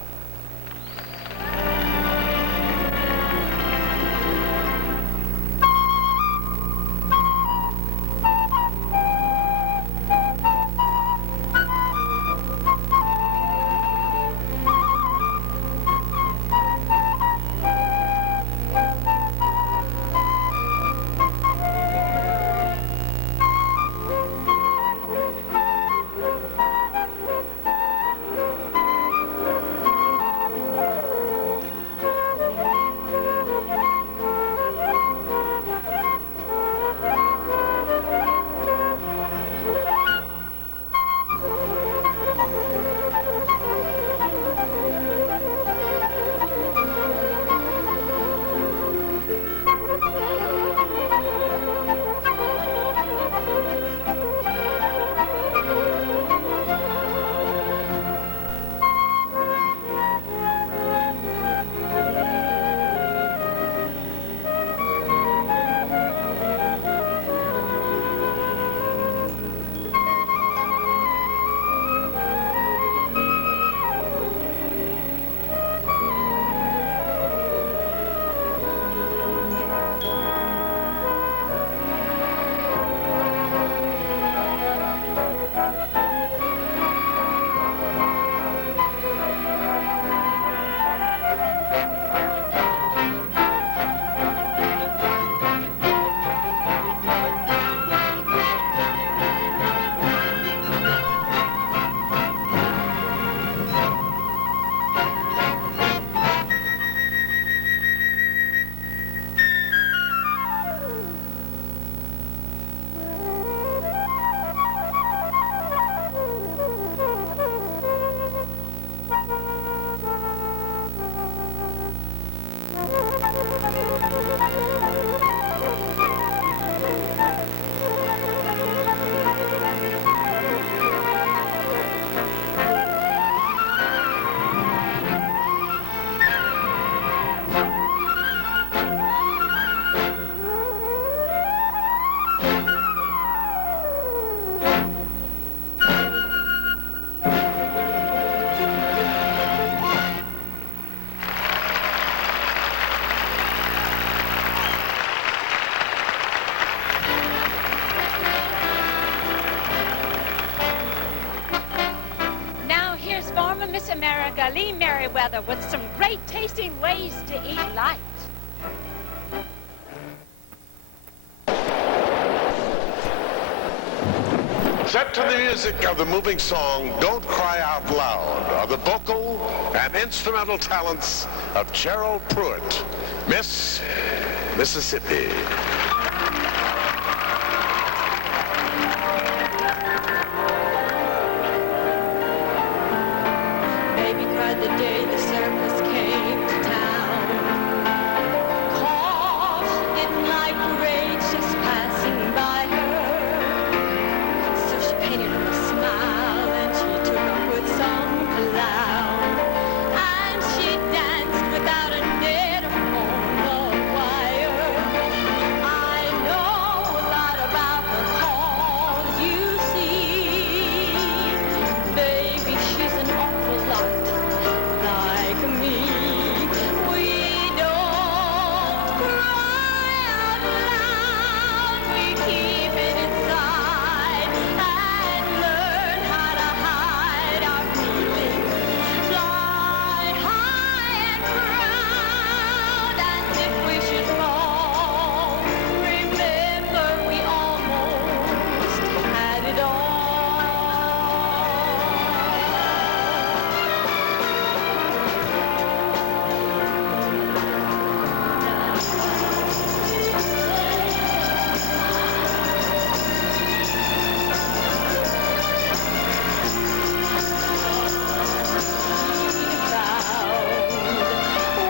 Lee Merriweather with some great tasting ways to eat light. Set to the music of the moving song Don't Cry Out Loud are the vocal and instrumental talents of Cheryl Pruitt, Miss Mississippi. Baby cried the day the circus came to town. 'Cause she didn't like parades just passing by her. So she painted her a smile and she took up with some clown. And she danced without a net on the wire. I know a lot about her 'cause you see, baby, she's an awful lot like me. We don't cry out loud, we keep it inside and learn how to hide our feelings. Fly high and proud, and if we should fall, remember we almost had it all.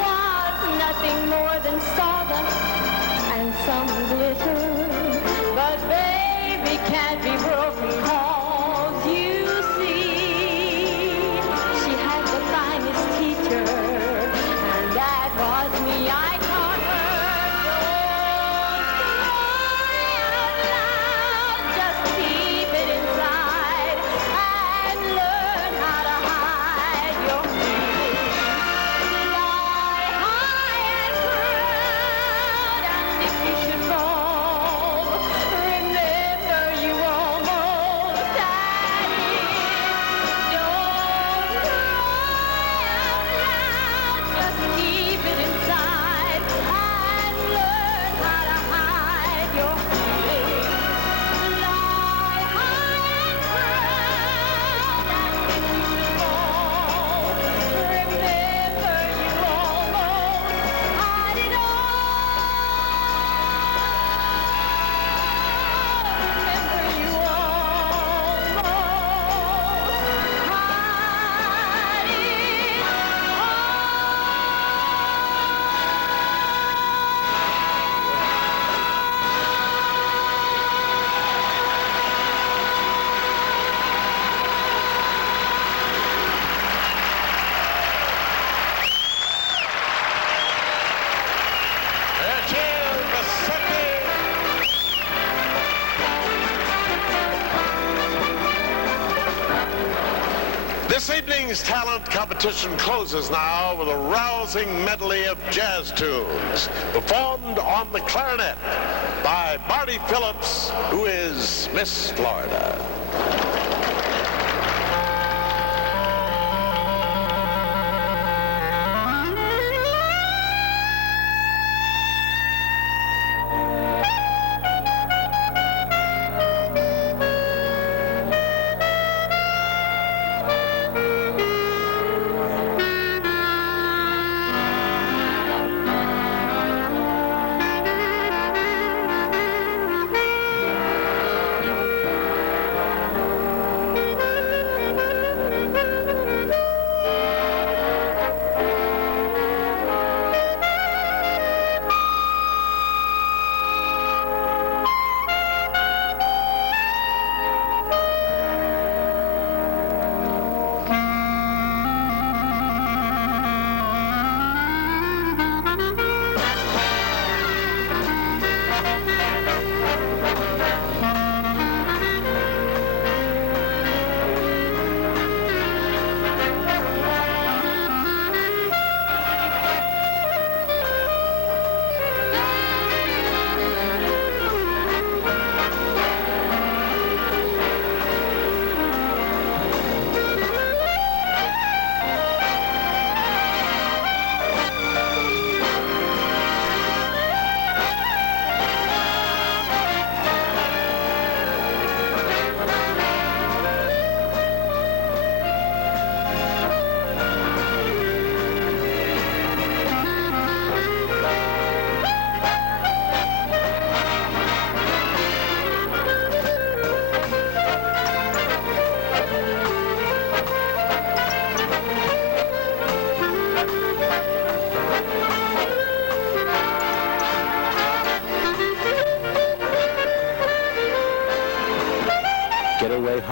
Was nothing more than sawdust and some glitter, but baby can't be broken 'cause you see, she had the finest teacher, and that was me. I taught her, don't cry out loud, just keep it inside and learn how to hide your feelings. Fly high and proud, and if you should fall, remember you almost had it. Don't cry out loud, just keep it inside and learn how to hide your feelings. Fly high and proud, and if you should fall, remember you almost had it all. Remember you almost had This evening's talent competition closes now with a rousing medley of jazz tunes performed on the clarinet by Marty Phillips, who is Miss Florida.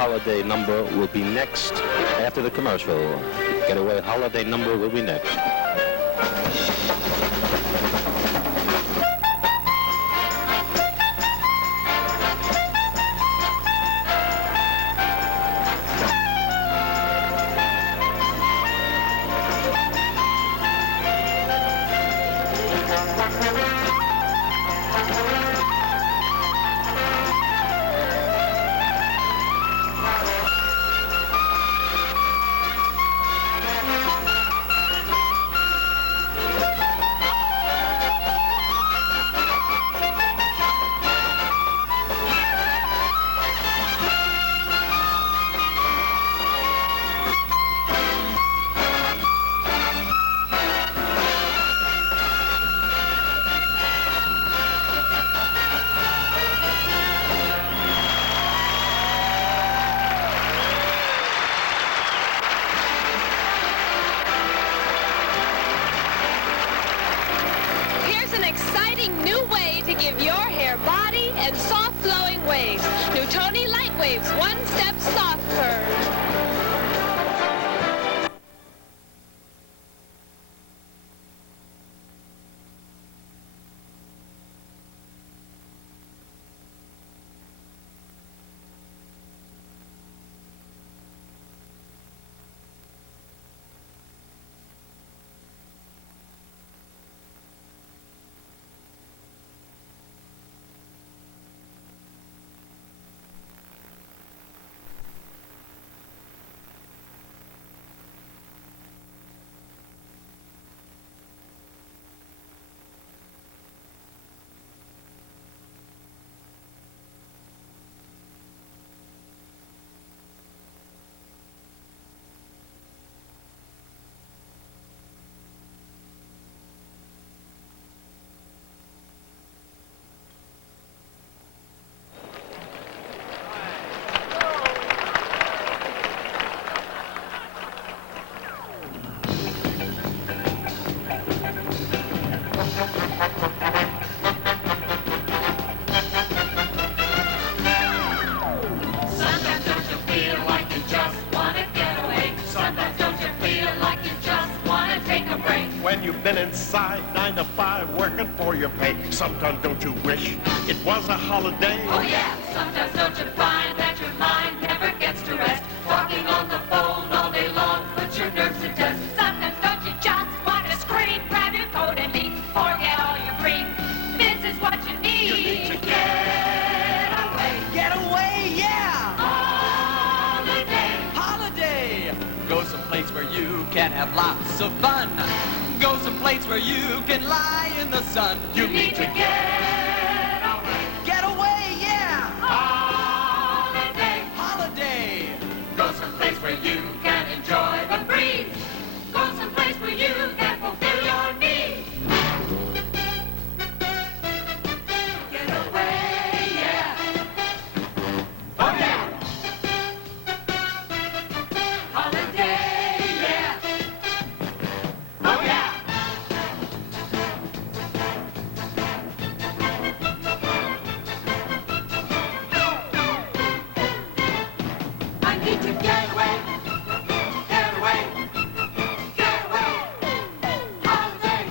holiday number will be next after the commercial. Getaway holiday number will be next. Been inside 9 to 5 working for your pay. Sometimes don't you wish it was a holiday? Oh yeah, sometimes don't you find that your mind never gets to rest? Talking on the phone all day long puts your nerves to test. Sometimes don't you just want to scream, grab your coat and leave, forget all your grief. This is what you need. You need to get away. Get away, yeah! Holiday. Holiday! Go someplace where you can have lots of fun. Go someplace where you can lie in the sun. You need to get away. Get away, yeah! Holiday. Holiday! Go someplace where you can enjoy the breeze. Go someplace where you can fulfill your needs. Get away, yeah. Oh yeah. Holiday, yeah. Oh yeah. I need to get away. Get away. Get away. Holiday.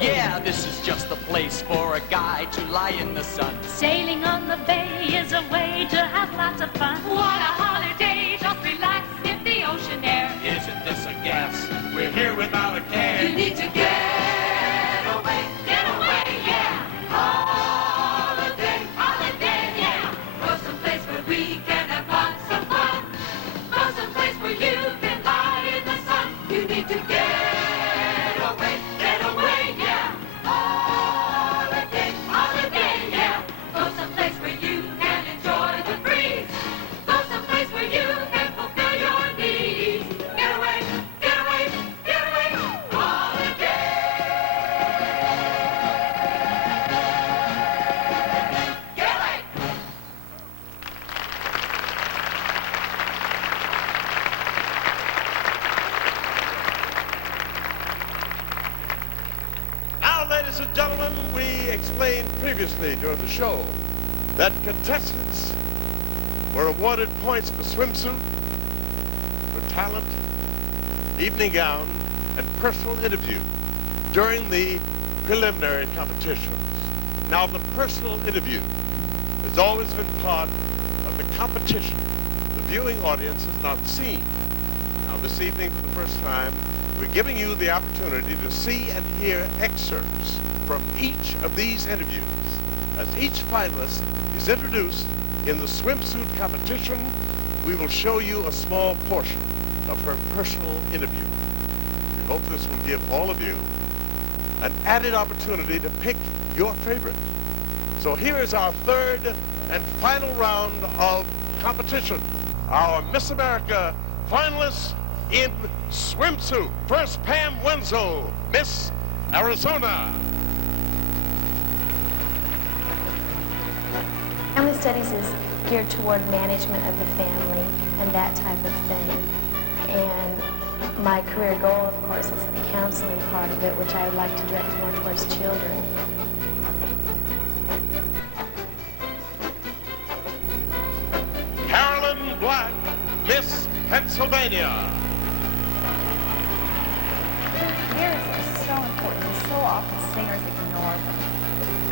Yeah, this is just the place for a guy to lie in the sun. Sailing on the bay is a way to have lots of fun. What a holiday. Just relax in the ocean air. Isn't this a gas? We're here without a care. You need to get away. Get away, yeah. Holiday. Holiday, yeah. Go someplace where we can have lots of fun. Go someplace where you can lie in the sun. You need to get away. Get away, yeah. Holiday. Holiday, yeah. Go someplace where you can enjoy the breeze. Go someplace where you can fulfill your needs. Get away. Get away. Get away. Holiday. Get away. Now, ladies and gentlemen, we explained previously during the show that contestants were awarded points for swimsuit, for talent, evening gown, and personal interview during the preliminary competitions. Now, the personal interview has always been part of the competition the viewing audience has not seen. Now, this evening, for the first time, we're giving you the opportunity to see and hear excerpts from each of these interviews. As each finalist is introduced in the swimsuit competition, we will show you a small portion of her personal interview. We hope this will give all of you an added opportunity to pick your favorite. So here is our third and final round of competition. Our Miss America finalists in swimsuit. First, Pam Wenzel, Miss Arizona. Family studies is geared toward management of the family and that type of thing. And my career goal, of course, is the counseling part of it, which I would like to direct more towards children. Carolyn Black, Miss Pennsylvania. Lyrics are so important, and so often singers ignore them.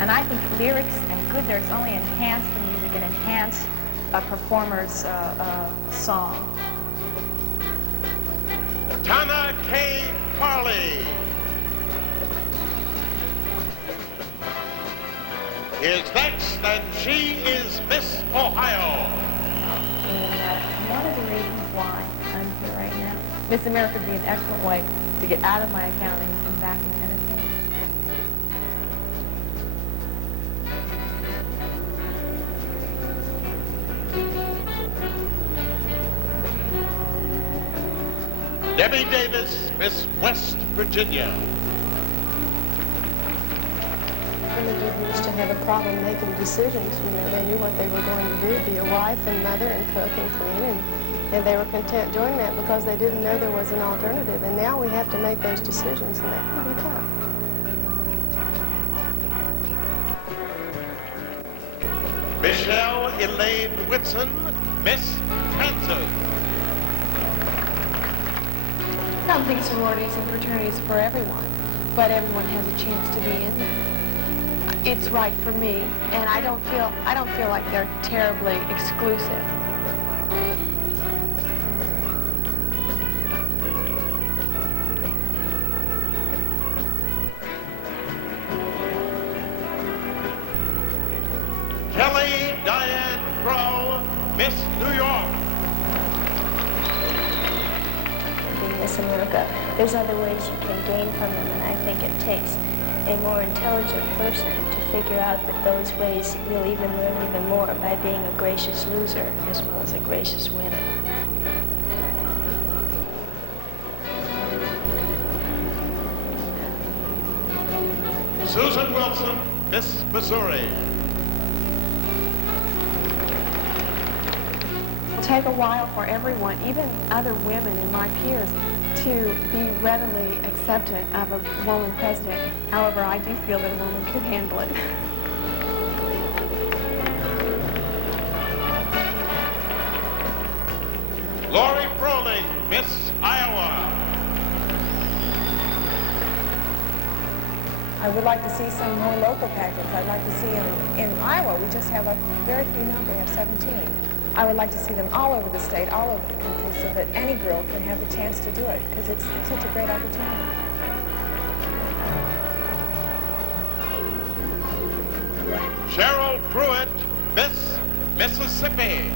And I think lyrics and good lyrics only enhance the music and enhance a performer's song. Tana K. Carley is next, and she is Miss Ohio. And one of the reasons why I'm here right now, Miss America would be an excellent way to get out of my accounting and back into entertainment. Debbie Davis, Miss West Virginia. Women didn't used to have a problem making decisions. You know, they knew what they were going to do, be a wife and mother and cook and clean, and they were content doing that because they didn't know there was an alternative. And now we have to make those decisions, and that can be tough. Michelle Elaine Whitson, Miss Kansas. I don't think sororities and fraternities for everyone, but everyone has a chance to be in them. It's right for me, and I don't feel like they're terribly exclusive. Kelly Diane Crow, Miss New York. Miss America, there's other ways you can gain from them, and I think it takes a more intelligent person to figure out that those ways you'll even learn even more by being a gracious loser as well as a gracious winner. Susan Wilson, Miss Missouri. It'll take a while for everyone, even other women and my peers, to be readily acceptant of a woman president. However, I do feel that a woman could handle it. Lori Froling, Miss Iowa. I would like to see some more local pageants. I'd like to see them in Iowa. We just have a very few number. We have 17. I would like to see them all over the state, all over the country, so that any girl can have the chance to do it, because it's such a great opportunity. Cheryl Pruitt, Miss Mississippi.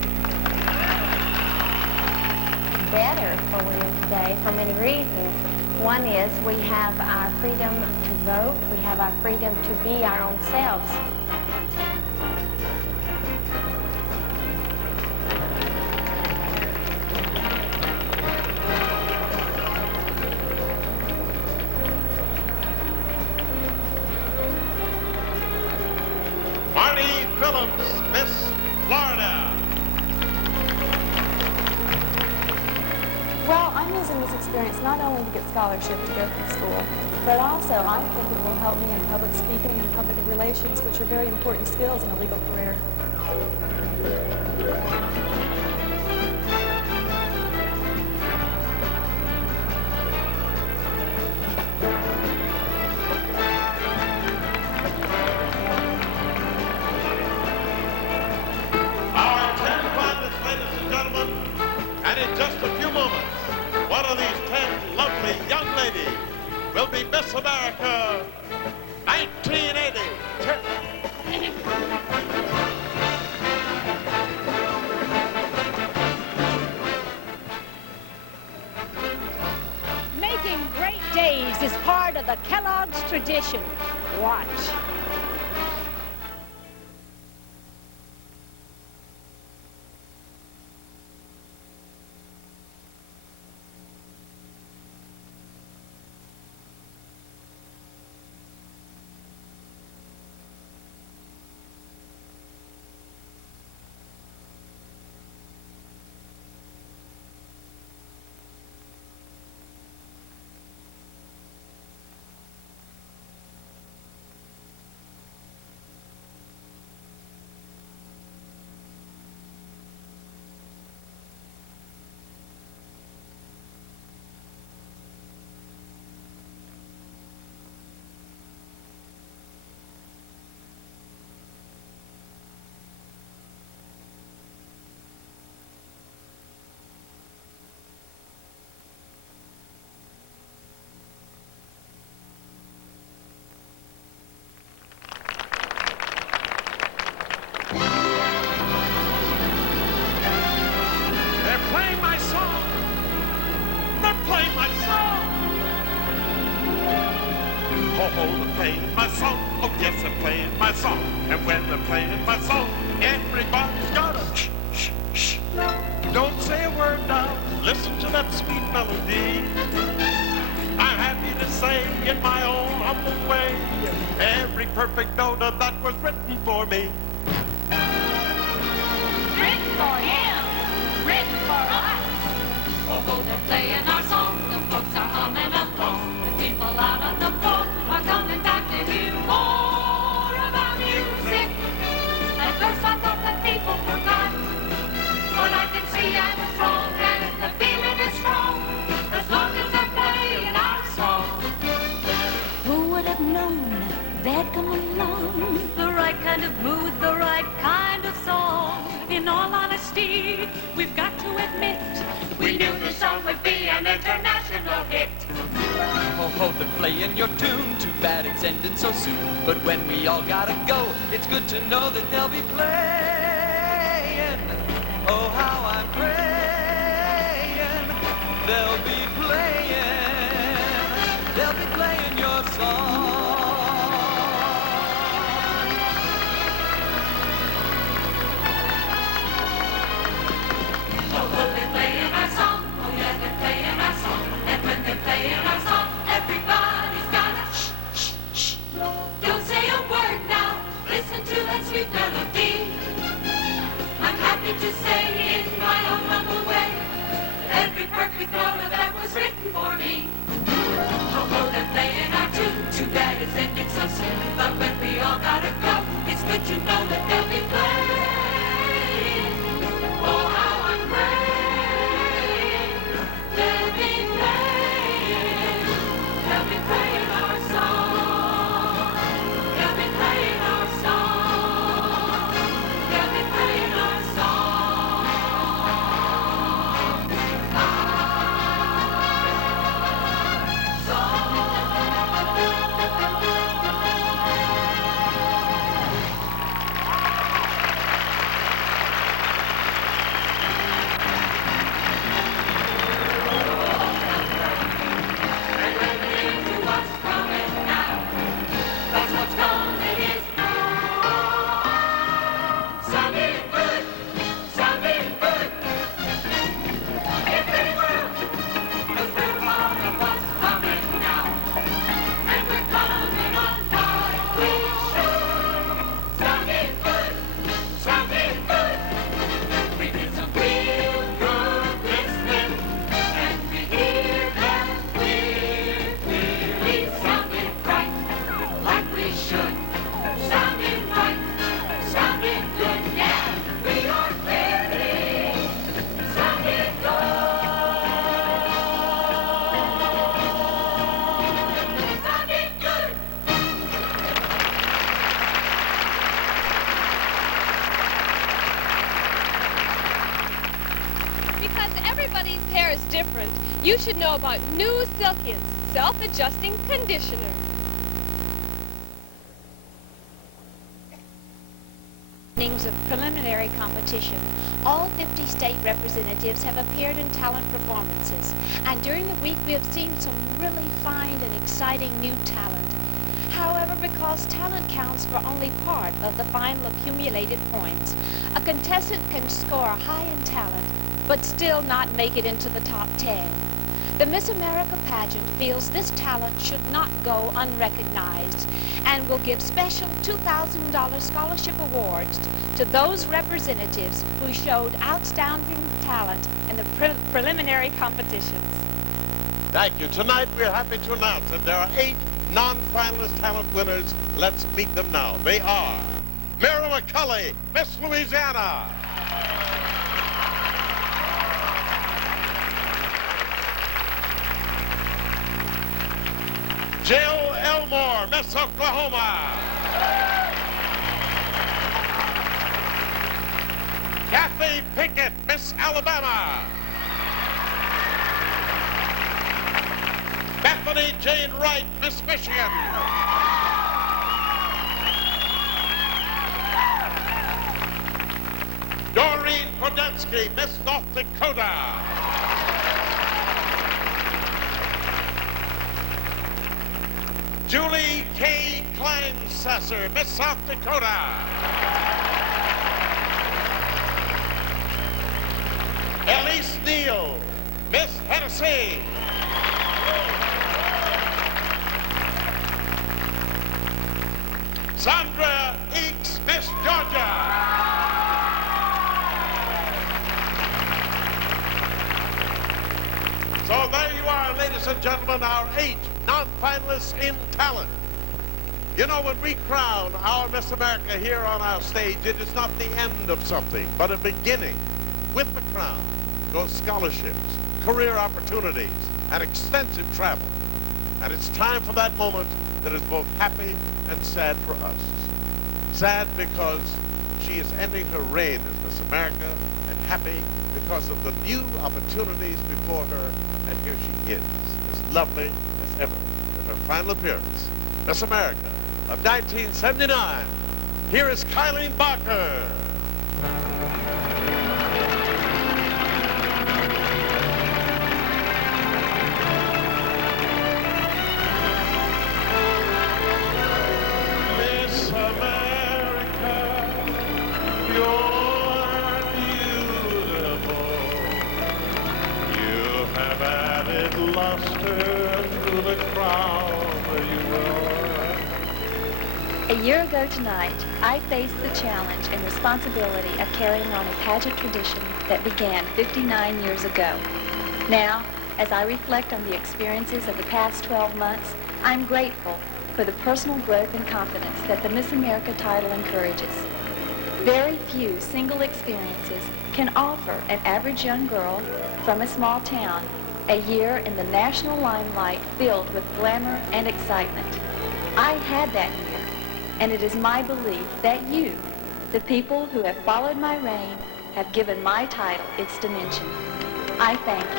Better for women today for many reasons. One is we have our freedom to vote. We have our freedom to be our own selves. Marty Phillips, Miss Florida. Well, I'm using this experience not only to get scholarship to go through school, but also I think it will help me in public speaking and public relations, which are very important skills in a legal career. Our 10 finalists, ladies and gentlemen, and in just a few moments, one of these 10 lovely young ladies will be Miss America 1980. Making great days is part of the Kellogg's tradition. Watch. They're playing my song. They're playing my song. Oh, they're playing my song. Oh, yes, they're playing my song. And when they're playing my song, everybody's gotta shh, shh, shh. Don't say a word now. Listen to that sweet melody. I'm happy to say in my own humble way, every perfect note of that was written for me. Written for him, written for us. Oh, they're playing our song, the folks are humming along. The people out on the floor are coming back to hear more about music. At first I thought that people forgot, but I can see I'm strong and the feeling is strong. As long as they're playing our song. Who would have known they'd come along? The right kind of mood, the right kind of song. In all honesty, we've got to admit, we knew this song would be an international hit. Oh, they're playing your tune. Too bad it's ending so soon. But when we all gotta go, it's good to know that they'll be playing. Oh, how I'm praying. They'll be playing your song. Oh, they're playing our song. Oh, yeah, they're playing our song. And when they're playing our song, everybody's gotta shh, shh, shh. Don't say a word now. Listen to that sweet melody. I'm happy to say in my own humble way, every perfect note of that was written for me. Oh, they're playing our tune. Too bad it's ending so soon. But when we all gotta go, it's good to know that they'll be playing. Oh, how I'm praying. They'll be playing. They'll be playing our song. They'll be playing our song. They'll be playing our song. You should know about new Silkins self-adjusting conditioner. Of preliminary competition, all 50 state representatives have appeared in talent performances, and during the week we have seen some really fine and exciting new talent. However, because talent counts for only part of the final accumulated points, a contestant can score high in talent, but still not make it into the top 10. The Miss America pageant feels this talent should not go unrecognized and will give special $2,000 scholarship awards to those representatives who showed outstanding talent in the preliminary competitions. Thank you. Tonight we're happy to announce that there are 8 non-finalist talent winners. Let's meet them now. They are Mira McCulley, Miss Louisiana. Jill Elmore, Miss Oklahoma. Kathy Pickett, Miss Alabama. Bethany Jane Wright, Miss Michigan. Doreen Podensky, Miss North Dakota. Julie K. Kleinsasser, Miss South Dakota. Elise Neal, Miss Tennessee. Sandra Eakes, Miss Georgia. So there you are, ladies and gentlemen, our 8 non-finalists in talent. You know, when we crown our Miss America here on our stage, it is not the end of something, but a beginning. With the crown goes scholarships, career opportunities, and extensive travel. And it's time for that moment that is both happy and sad for us. Sad because she is ending her reign as Miss America, and happy because of the new opportunities before her. And here she is, as lovely as ever in her final appearance. Miss America of 1979. Here is Kylene Barker. Miss America, you're beautiful. You have added luster to the crown you wore. A year ago tonight, I faced the challenge and responsibility of carrying on a pageant tradition that began 59 years ago. Now, as I reflect on the experiences of the past 12 months, I'm grateful for the personal growth and confidence that the Miss America title encourages. Very few single experiences can offer an average young girl from a small town a year in the national limelight filled with glamour and excitement. I had that year, and it is my belief that you, the people who have followed my reign, have given my title its dimension. I thank you.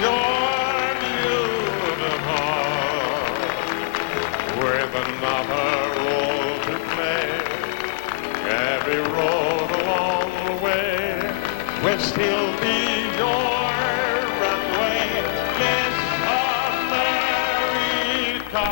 You're beautiful, with another role to play. Every road along the way will still be your runway, Miss America.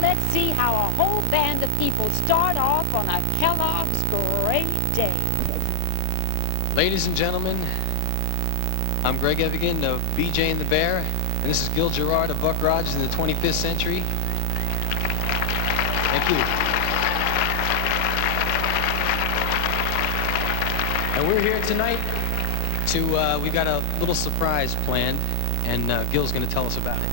Let's see how a whole band of people start off on a Kellogg's great day. Ladies and gentlemen, I'm Greg Evigan of BJ and the Bear, and this is Gil Gerard of Buck Rogers in the 25th Century. Thank you. And we're here tonight to, we've got a little surprise planned, and Gil's going to tell us about it.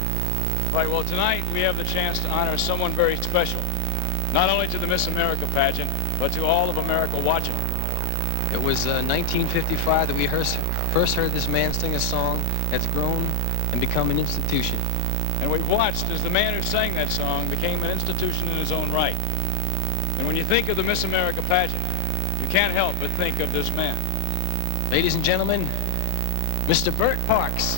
Right, well, tonight we have the chance to honor someone very special, not only to the Miss America pageant, but to all of America watching. It was 1955 that we first heard this man sing a song that's grown and become an institution. And we've watched as the man who sang that song became an institution in his own right. And when you think of the Miss America pageant, you can't help but think of this man. Ladies and gentlemen, Mr. Bert Parks.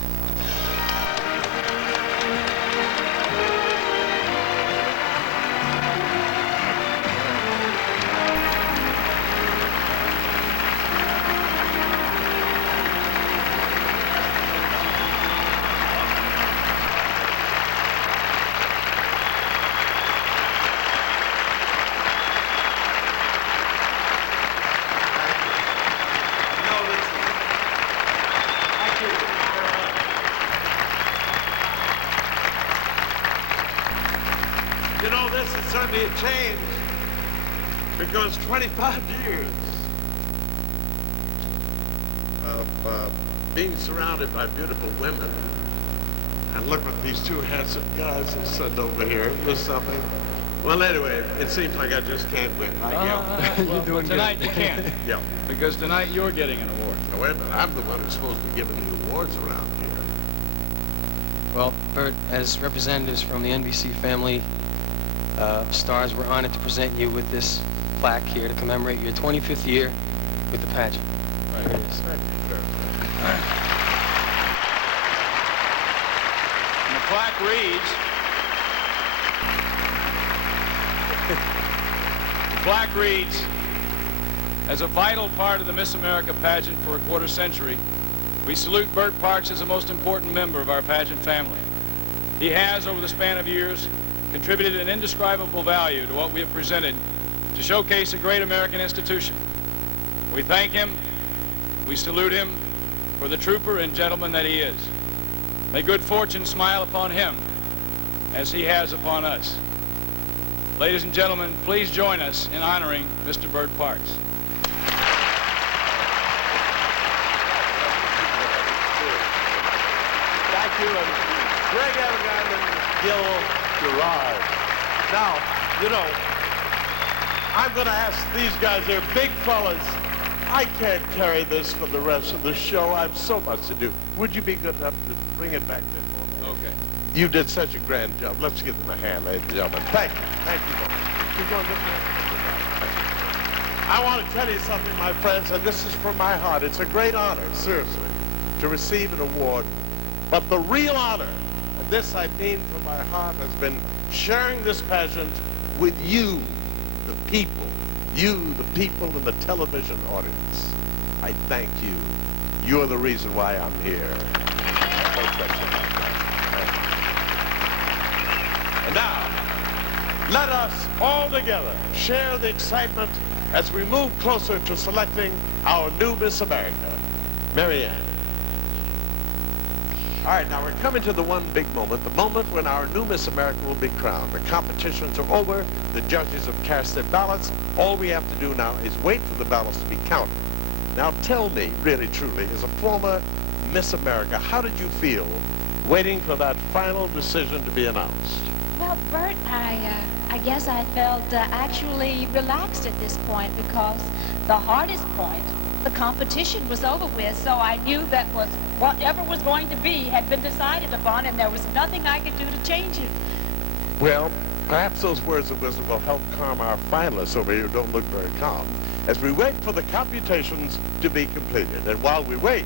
You know, this is certainly a change because 25 years of being surrounded by beautiful women, and look what these two handsome guys have sent over here. Was something. Well, anyway, it seems like I just can't win. You're doing tonight you can't. Yeah. Because tonight you're getting an award. Now, wait a minute. I'm the one who's supposed to be giving the awards around here. Well, Bert, as representatives from the NBC family of stars, we're honored to present you with this plaque here to commemorate your 25th year with the pageant. Right. Here it is. Thank you, Bert. And the plaque reads, as a vital part of the Miss America pageant for a quarter century, we salute Bert Parks as the most important member of our pageant family. He has, over the span of years, contributed an indescribable value to what we have presented to showcase a great American institution. We thank him, we salute him for the trooper and gentleman that he is. May good fortune smile upon him as he has upon us. Ladies and gentlemen, please join us in honoring Mr. Bert Parks. Thank you, and Greg Evigan and Gil Gerard. Now, you know, I'm going to ask these guys, they're big fellas. I can't carry this for the rest of the show. I have so much to do. Would you be good enough to bring it back there for me? Okay. You did such a grand job. Let's give them a hand, ladies and gentlemen. Thank you. Thank you both. You're going this way. I want to tell you something, my friends, and this is from my heart. It's a great honor, seriously, to receive an award. But the real honor, and this I mean from my heart, has been sharing this pageant with you, the people. You, the people in the television audience. I thank you. You're the reason why I'm here. No question about that. And now, let us all together share the excitement as we move closer to selecting our new Miss America, Mary Ann. All right, now we're coming to the one big moment, the moment when our new Miss America will be crowned. The competitions are over. The judges have cast their ballots. All we have to do now is wait for the ballots to be counted. Now tell me, really, truly, as a former Miss America, how did you feel waiting for that final decision to be announced? Well, Bert, I guess I felt actually relaxed at this point because the hardest point, the competition, was over with, so I knew that was whatever was going to be had been decided upon, and there was nothing I could do to change it. Well, perhaps those words of wisdom will help calm our finalists over here who don't look very calm as we wait for the computations to be completed. And while we wait,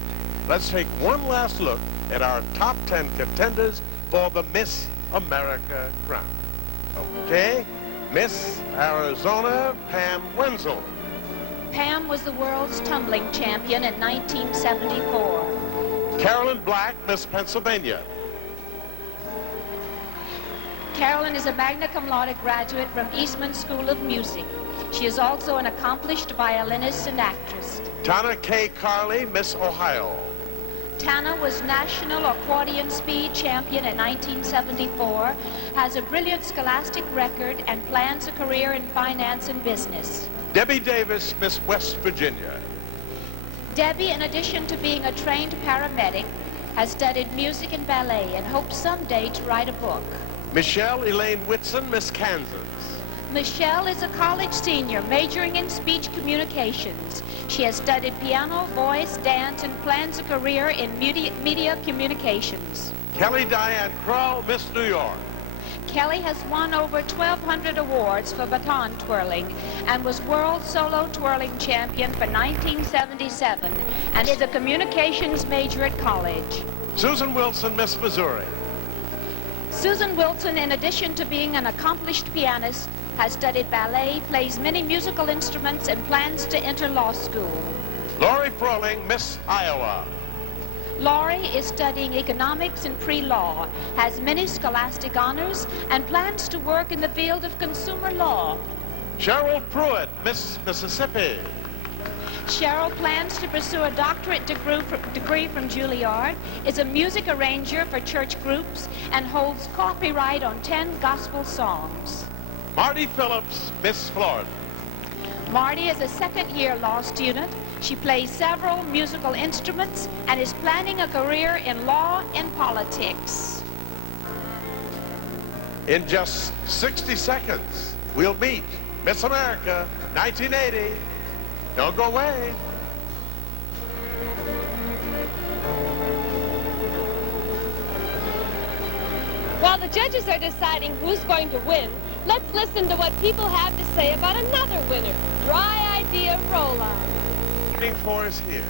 let's take one last look at our top 10 contenders for the Miss America crown. Okay, Miss Arizona, Pam Wenzel. Pam was the world's tumbling champion in 1974. Carolyn Black, Miss Pennsylvania. Carolyn is a magna cum laude graduate from Eastman School of Music. She is also an accomplished violinist and actress. Tana K. Carley, Miss Ohio. Tana was national accordion speed champion in 1974, has a brilliant scholastic record, and plans a career in finance and business. Debbie Davis, Miss West Virginia. Debbie, in addition to being a trained paramedic, has studied music and ballet and hopes someday to write a book. Michelle Elaine Whitson, Miss Kansas. Michelle is a college senior majoring in speech communications. She has studied piano, voice, dance, and plans a career in media communications. Kelly Diane Kroll, Miss New York. Kelly has won over 1,200 awards for baton twirling and was World Solo Twirling Champion for 1977 and is a communications major at college. Susan Wilson, Miss Missouri. Susan Wilson, in addition to being an accomplished pianist, has studied ballet, plays many musical instruments, and plans to enter law school. Lori Froling, Miss Iowa. Laurie is studying economics and pre-law, has many scholastic honors, and plans to work in the field of consumer law. Cheryl Pruitt, Miss Mississippi. Cheryl plans to pursue a doctorate degree from Juilliard, is a music arranger for church groups, and holds copyright on 10 gospel songs. Marty Phillips, Miss Florida. Marty is a second-year law student. She plays several musical instruments and is planning a career in law and politics. In just 60 seconds, we'll meet Miss America 1980. Don't go away. While the judges are deciding who's going to win, let's listen to what people have to say about another winner. Dry Idea Roll-On. Waiting for us here.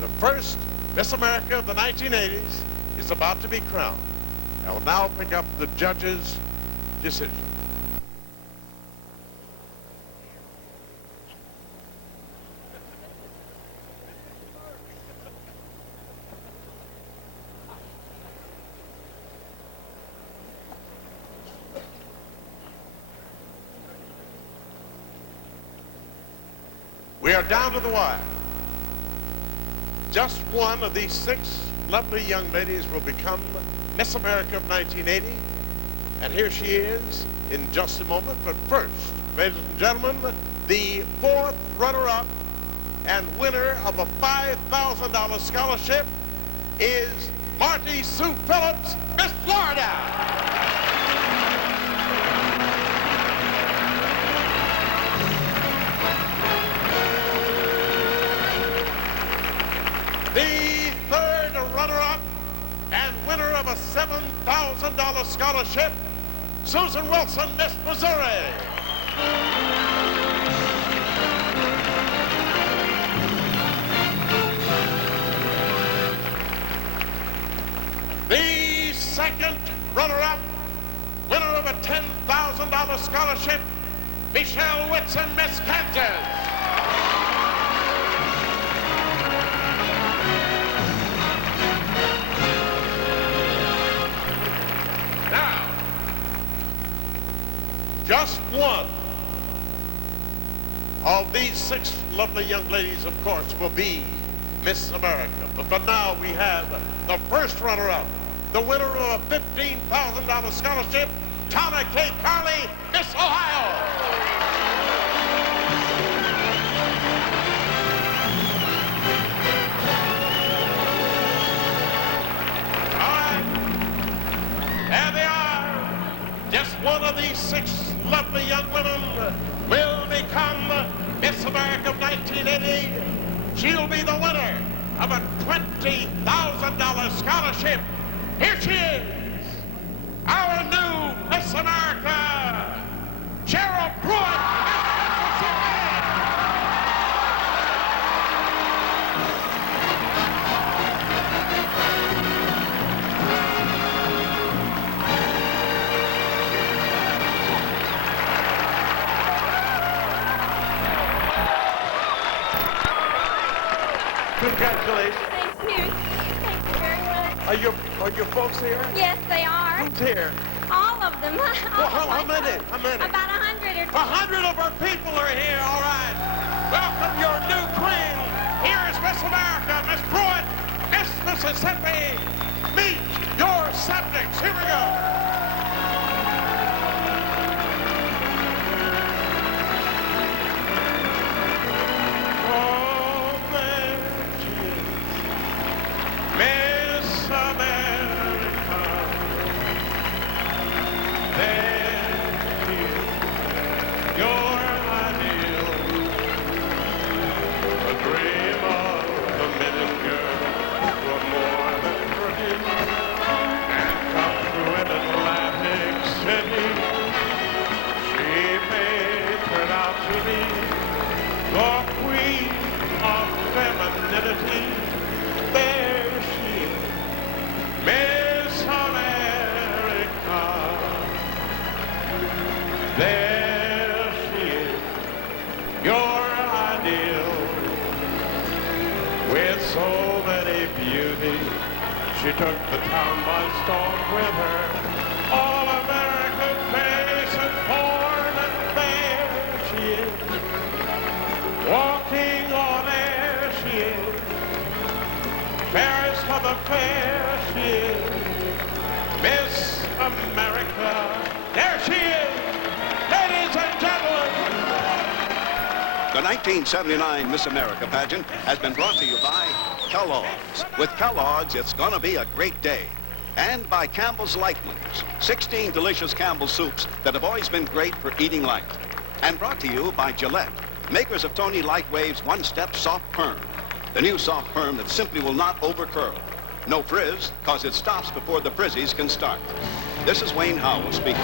The first Miss America of the 1980s is about to be crowned. I will now pick up the judges' decision. We are down to the wire. Just one of these 6 lovely young ladies will become Miss America of 1980. And here she is in just a moment. But first, ladies and gentlemen, the 4th runner-up and winner of a $5,000 scholarship is Marty Sue Phillips, Miss Florida. The 3rd runner-up and winner of a $7,000 scholarship, Susan Wilson, Miss Missouri. The 2nd runner-up, winner of a $10,000 scholarship, Michelle Whitson, Miss Kansas. Just one of these 6 lovely young ladies, of course, will be Miss America. But now we have the 1st runner-up, the winner of a $15,000 scholarship, Tana K. Carley, Miss Ohio. All right, there they are. Just one of these 6 lovely young women will become Miss America of 1980. She'll be the winner of a $20,000 scholarship. Here she is, our new Miss America, Cheryl Pruitt. Congratulations. Thank you. Thank you very much. Are your folks here? Yes, they are. Who's here? All of them. Well, how many? How many? About 100 or 200. 100 of our people are here. All right. Welcome your new queen. Here is Miss America, Miss Pruitt, Miss Mississippi. Meet your subjects. Here we go. Miss America, there is your ideal, the dream of the minute girl, were more than pretty, There she is, your ideal, with so many beauties. She took the town by storm with her, all-American face and form, and there she is, walking on air. She is fairest of the fair. She is Miss America. There she is, ladies and gentlemen. The 1979 Miss America pageant has been brought to you by Kellogg's. With Kellogg's, it's gonna be a great day. And by Campbell's Light Winners, 16 delicious Campbell soups that have always been great for eating light. And brought to you by Gillette, makers of Tony Lightwave's One-Step Soft Perm, the new soft perm that simply will not over-curl. No frizz, cause it stops before the frizzies can start. This is Wayne Howell speaking.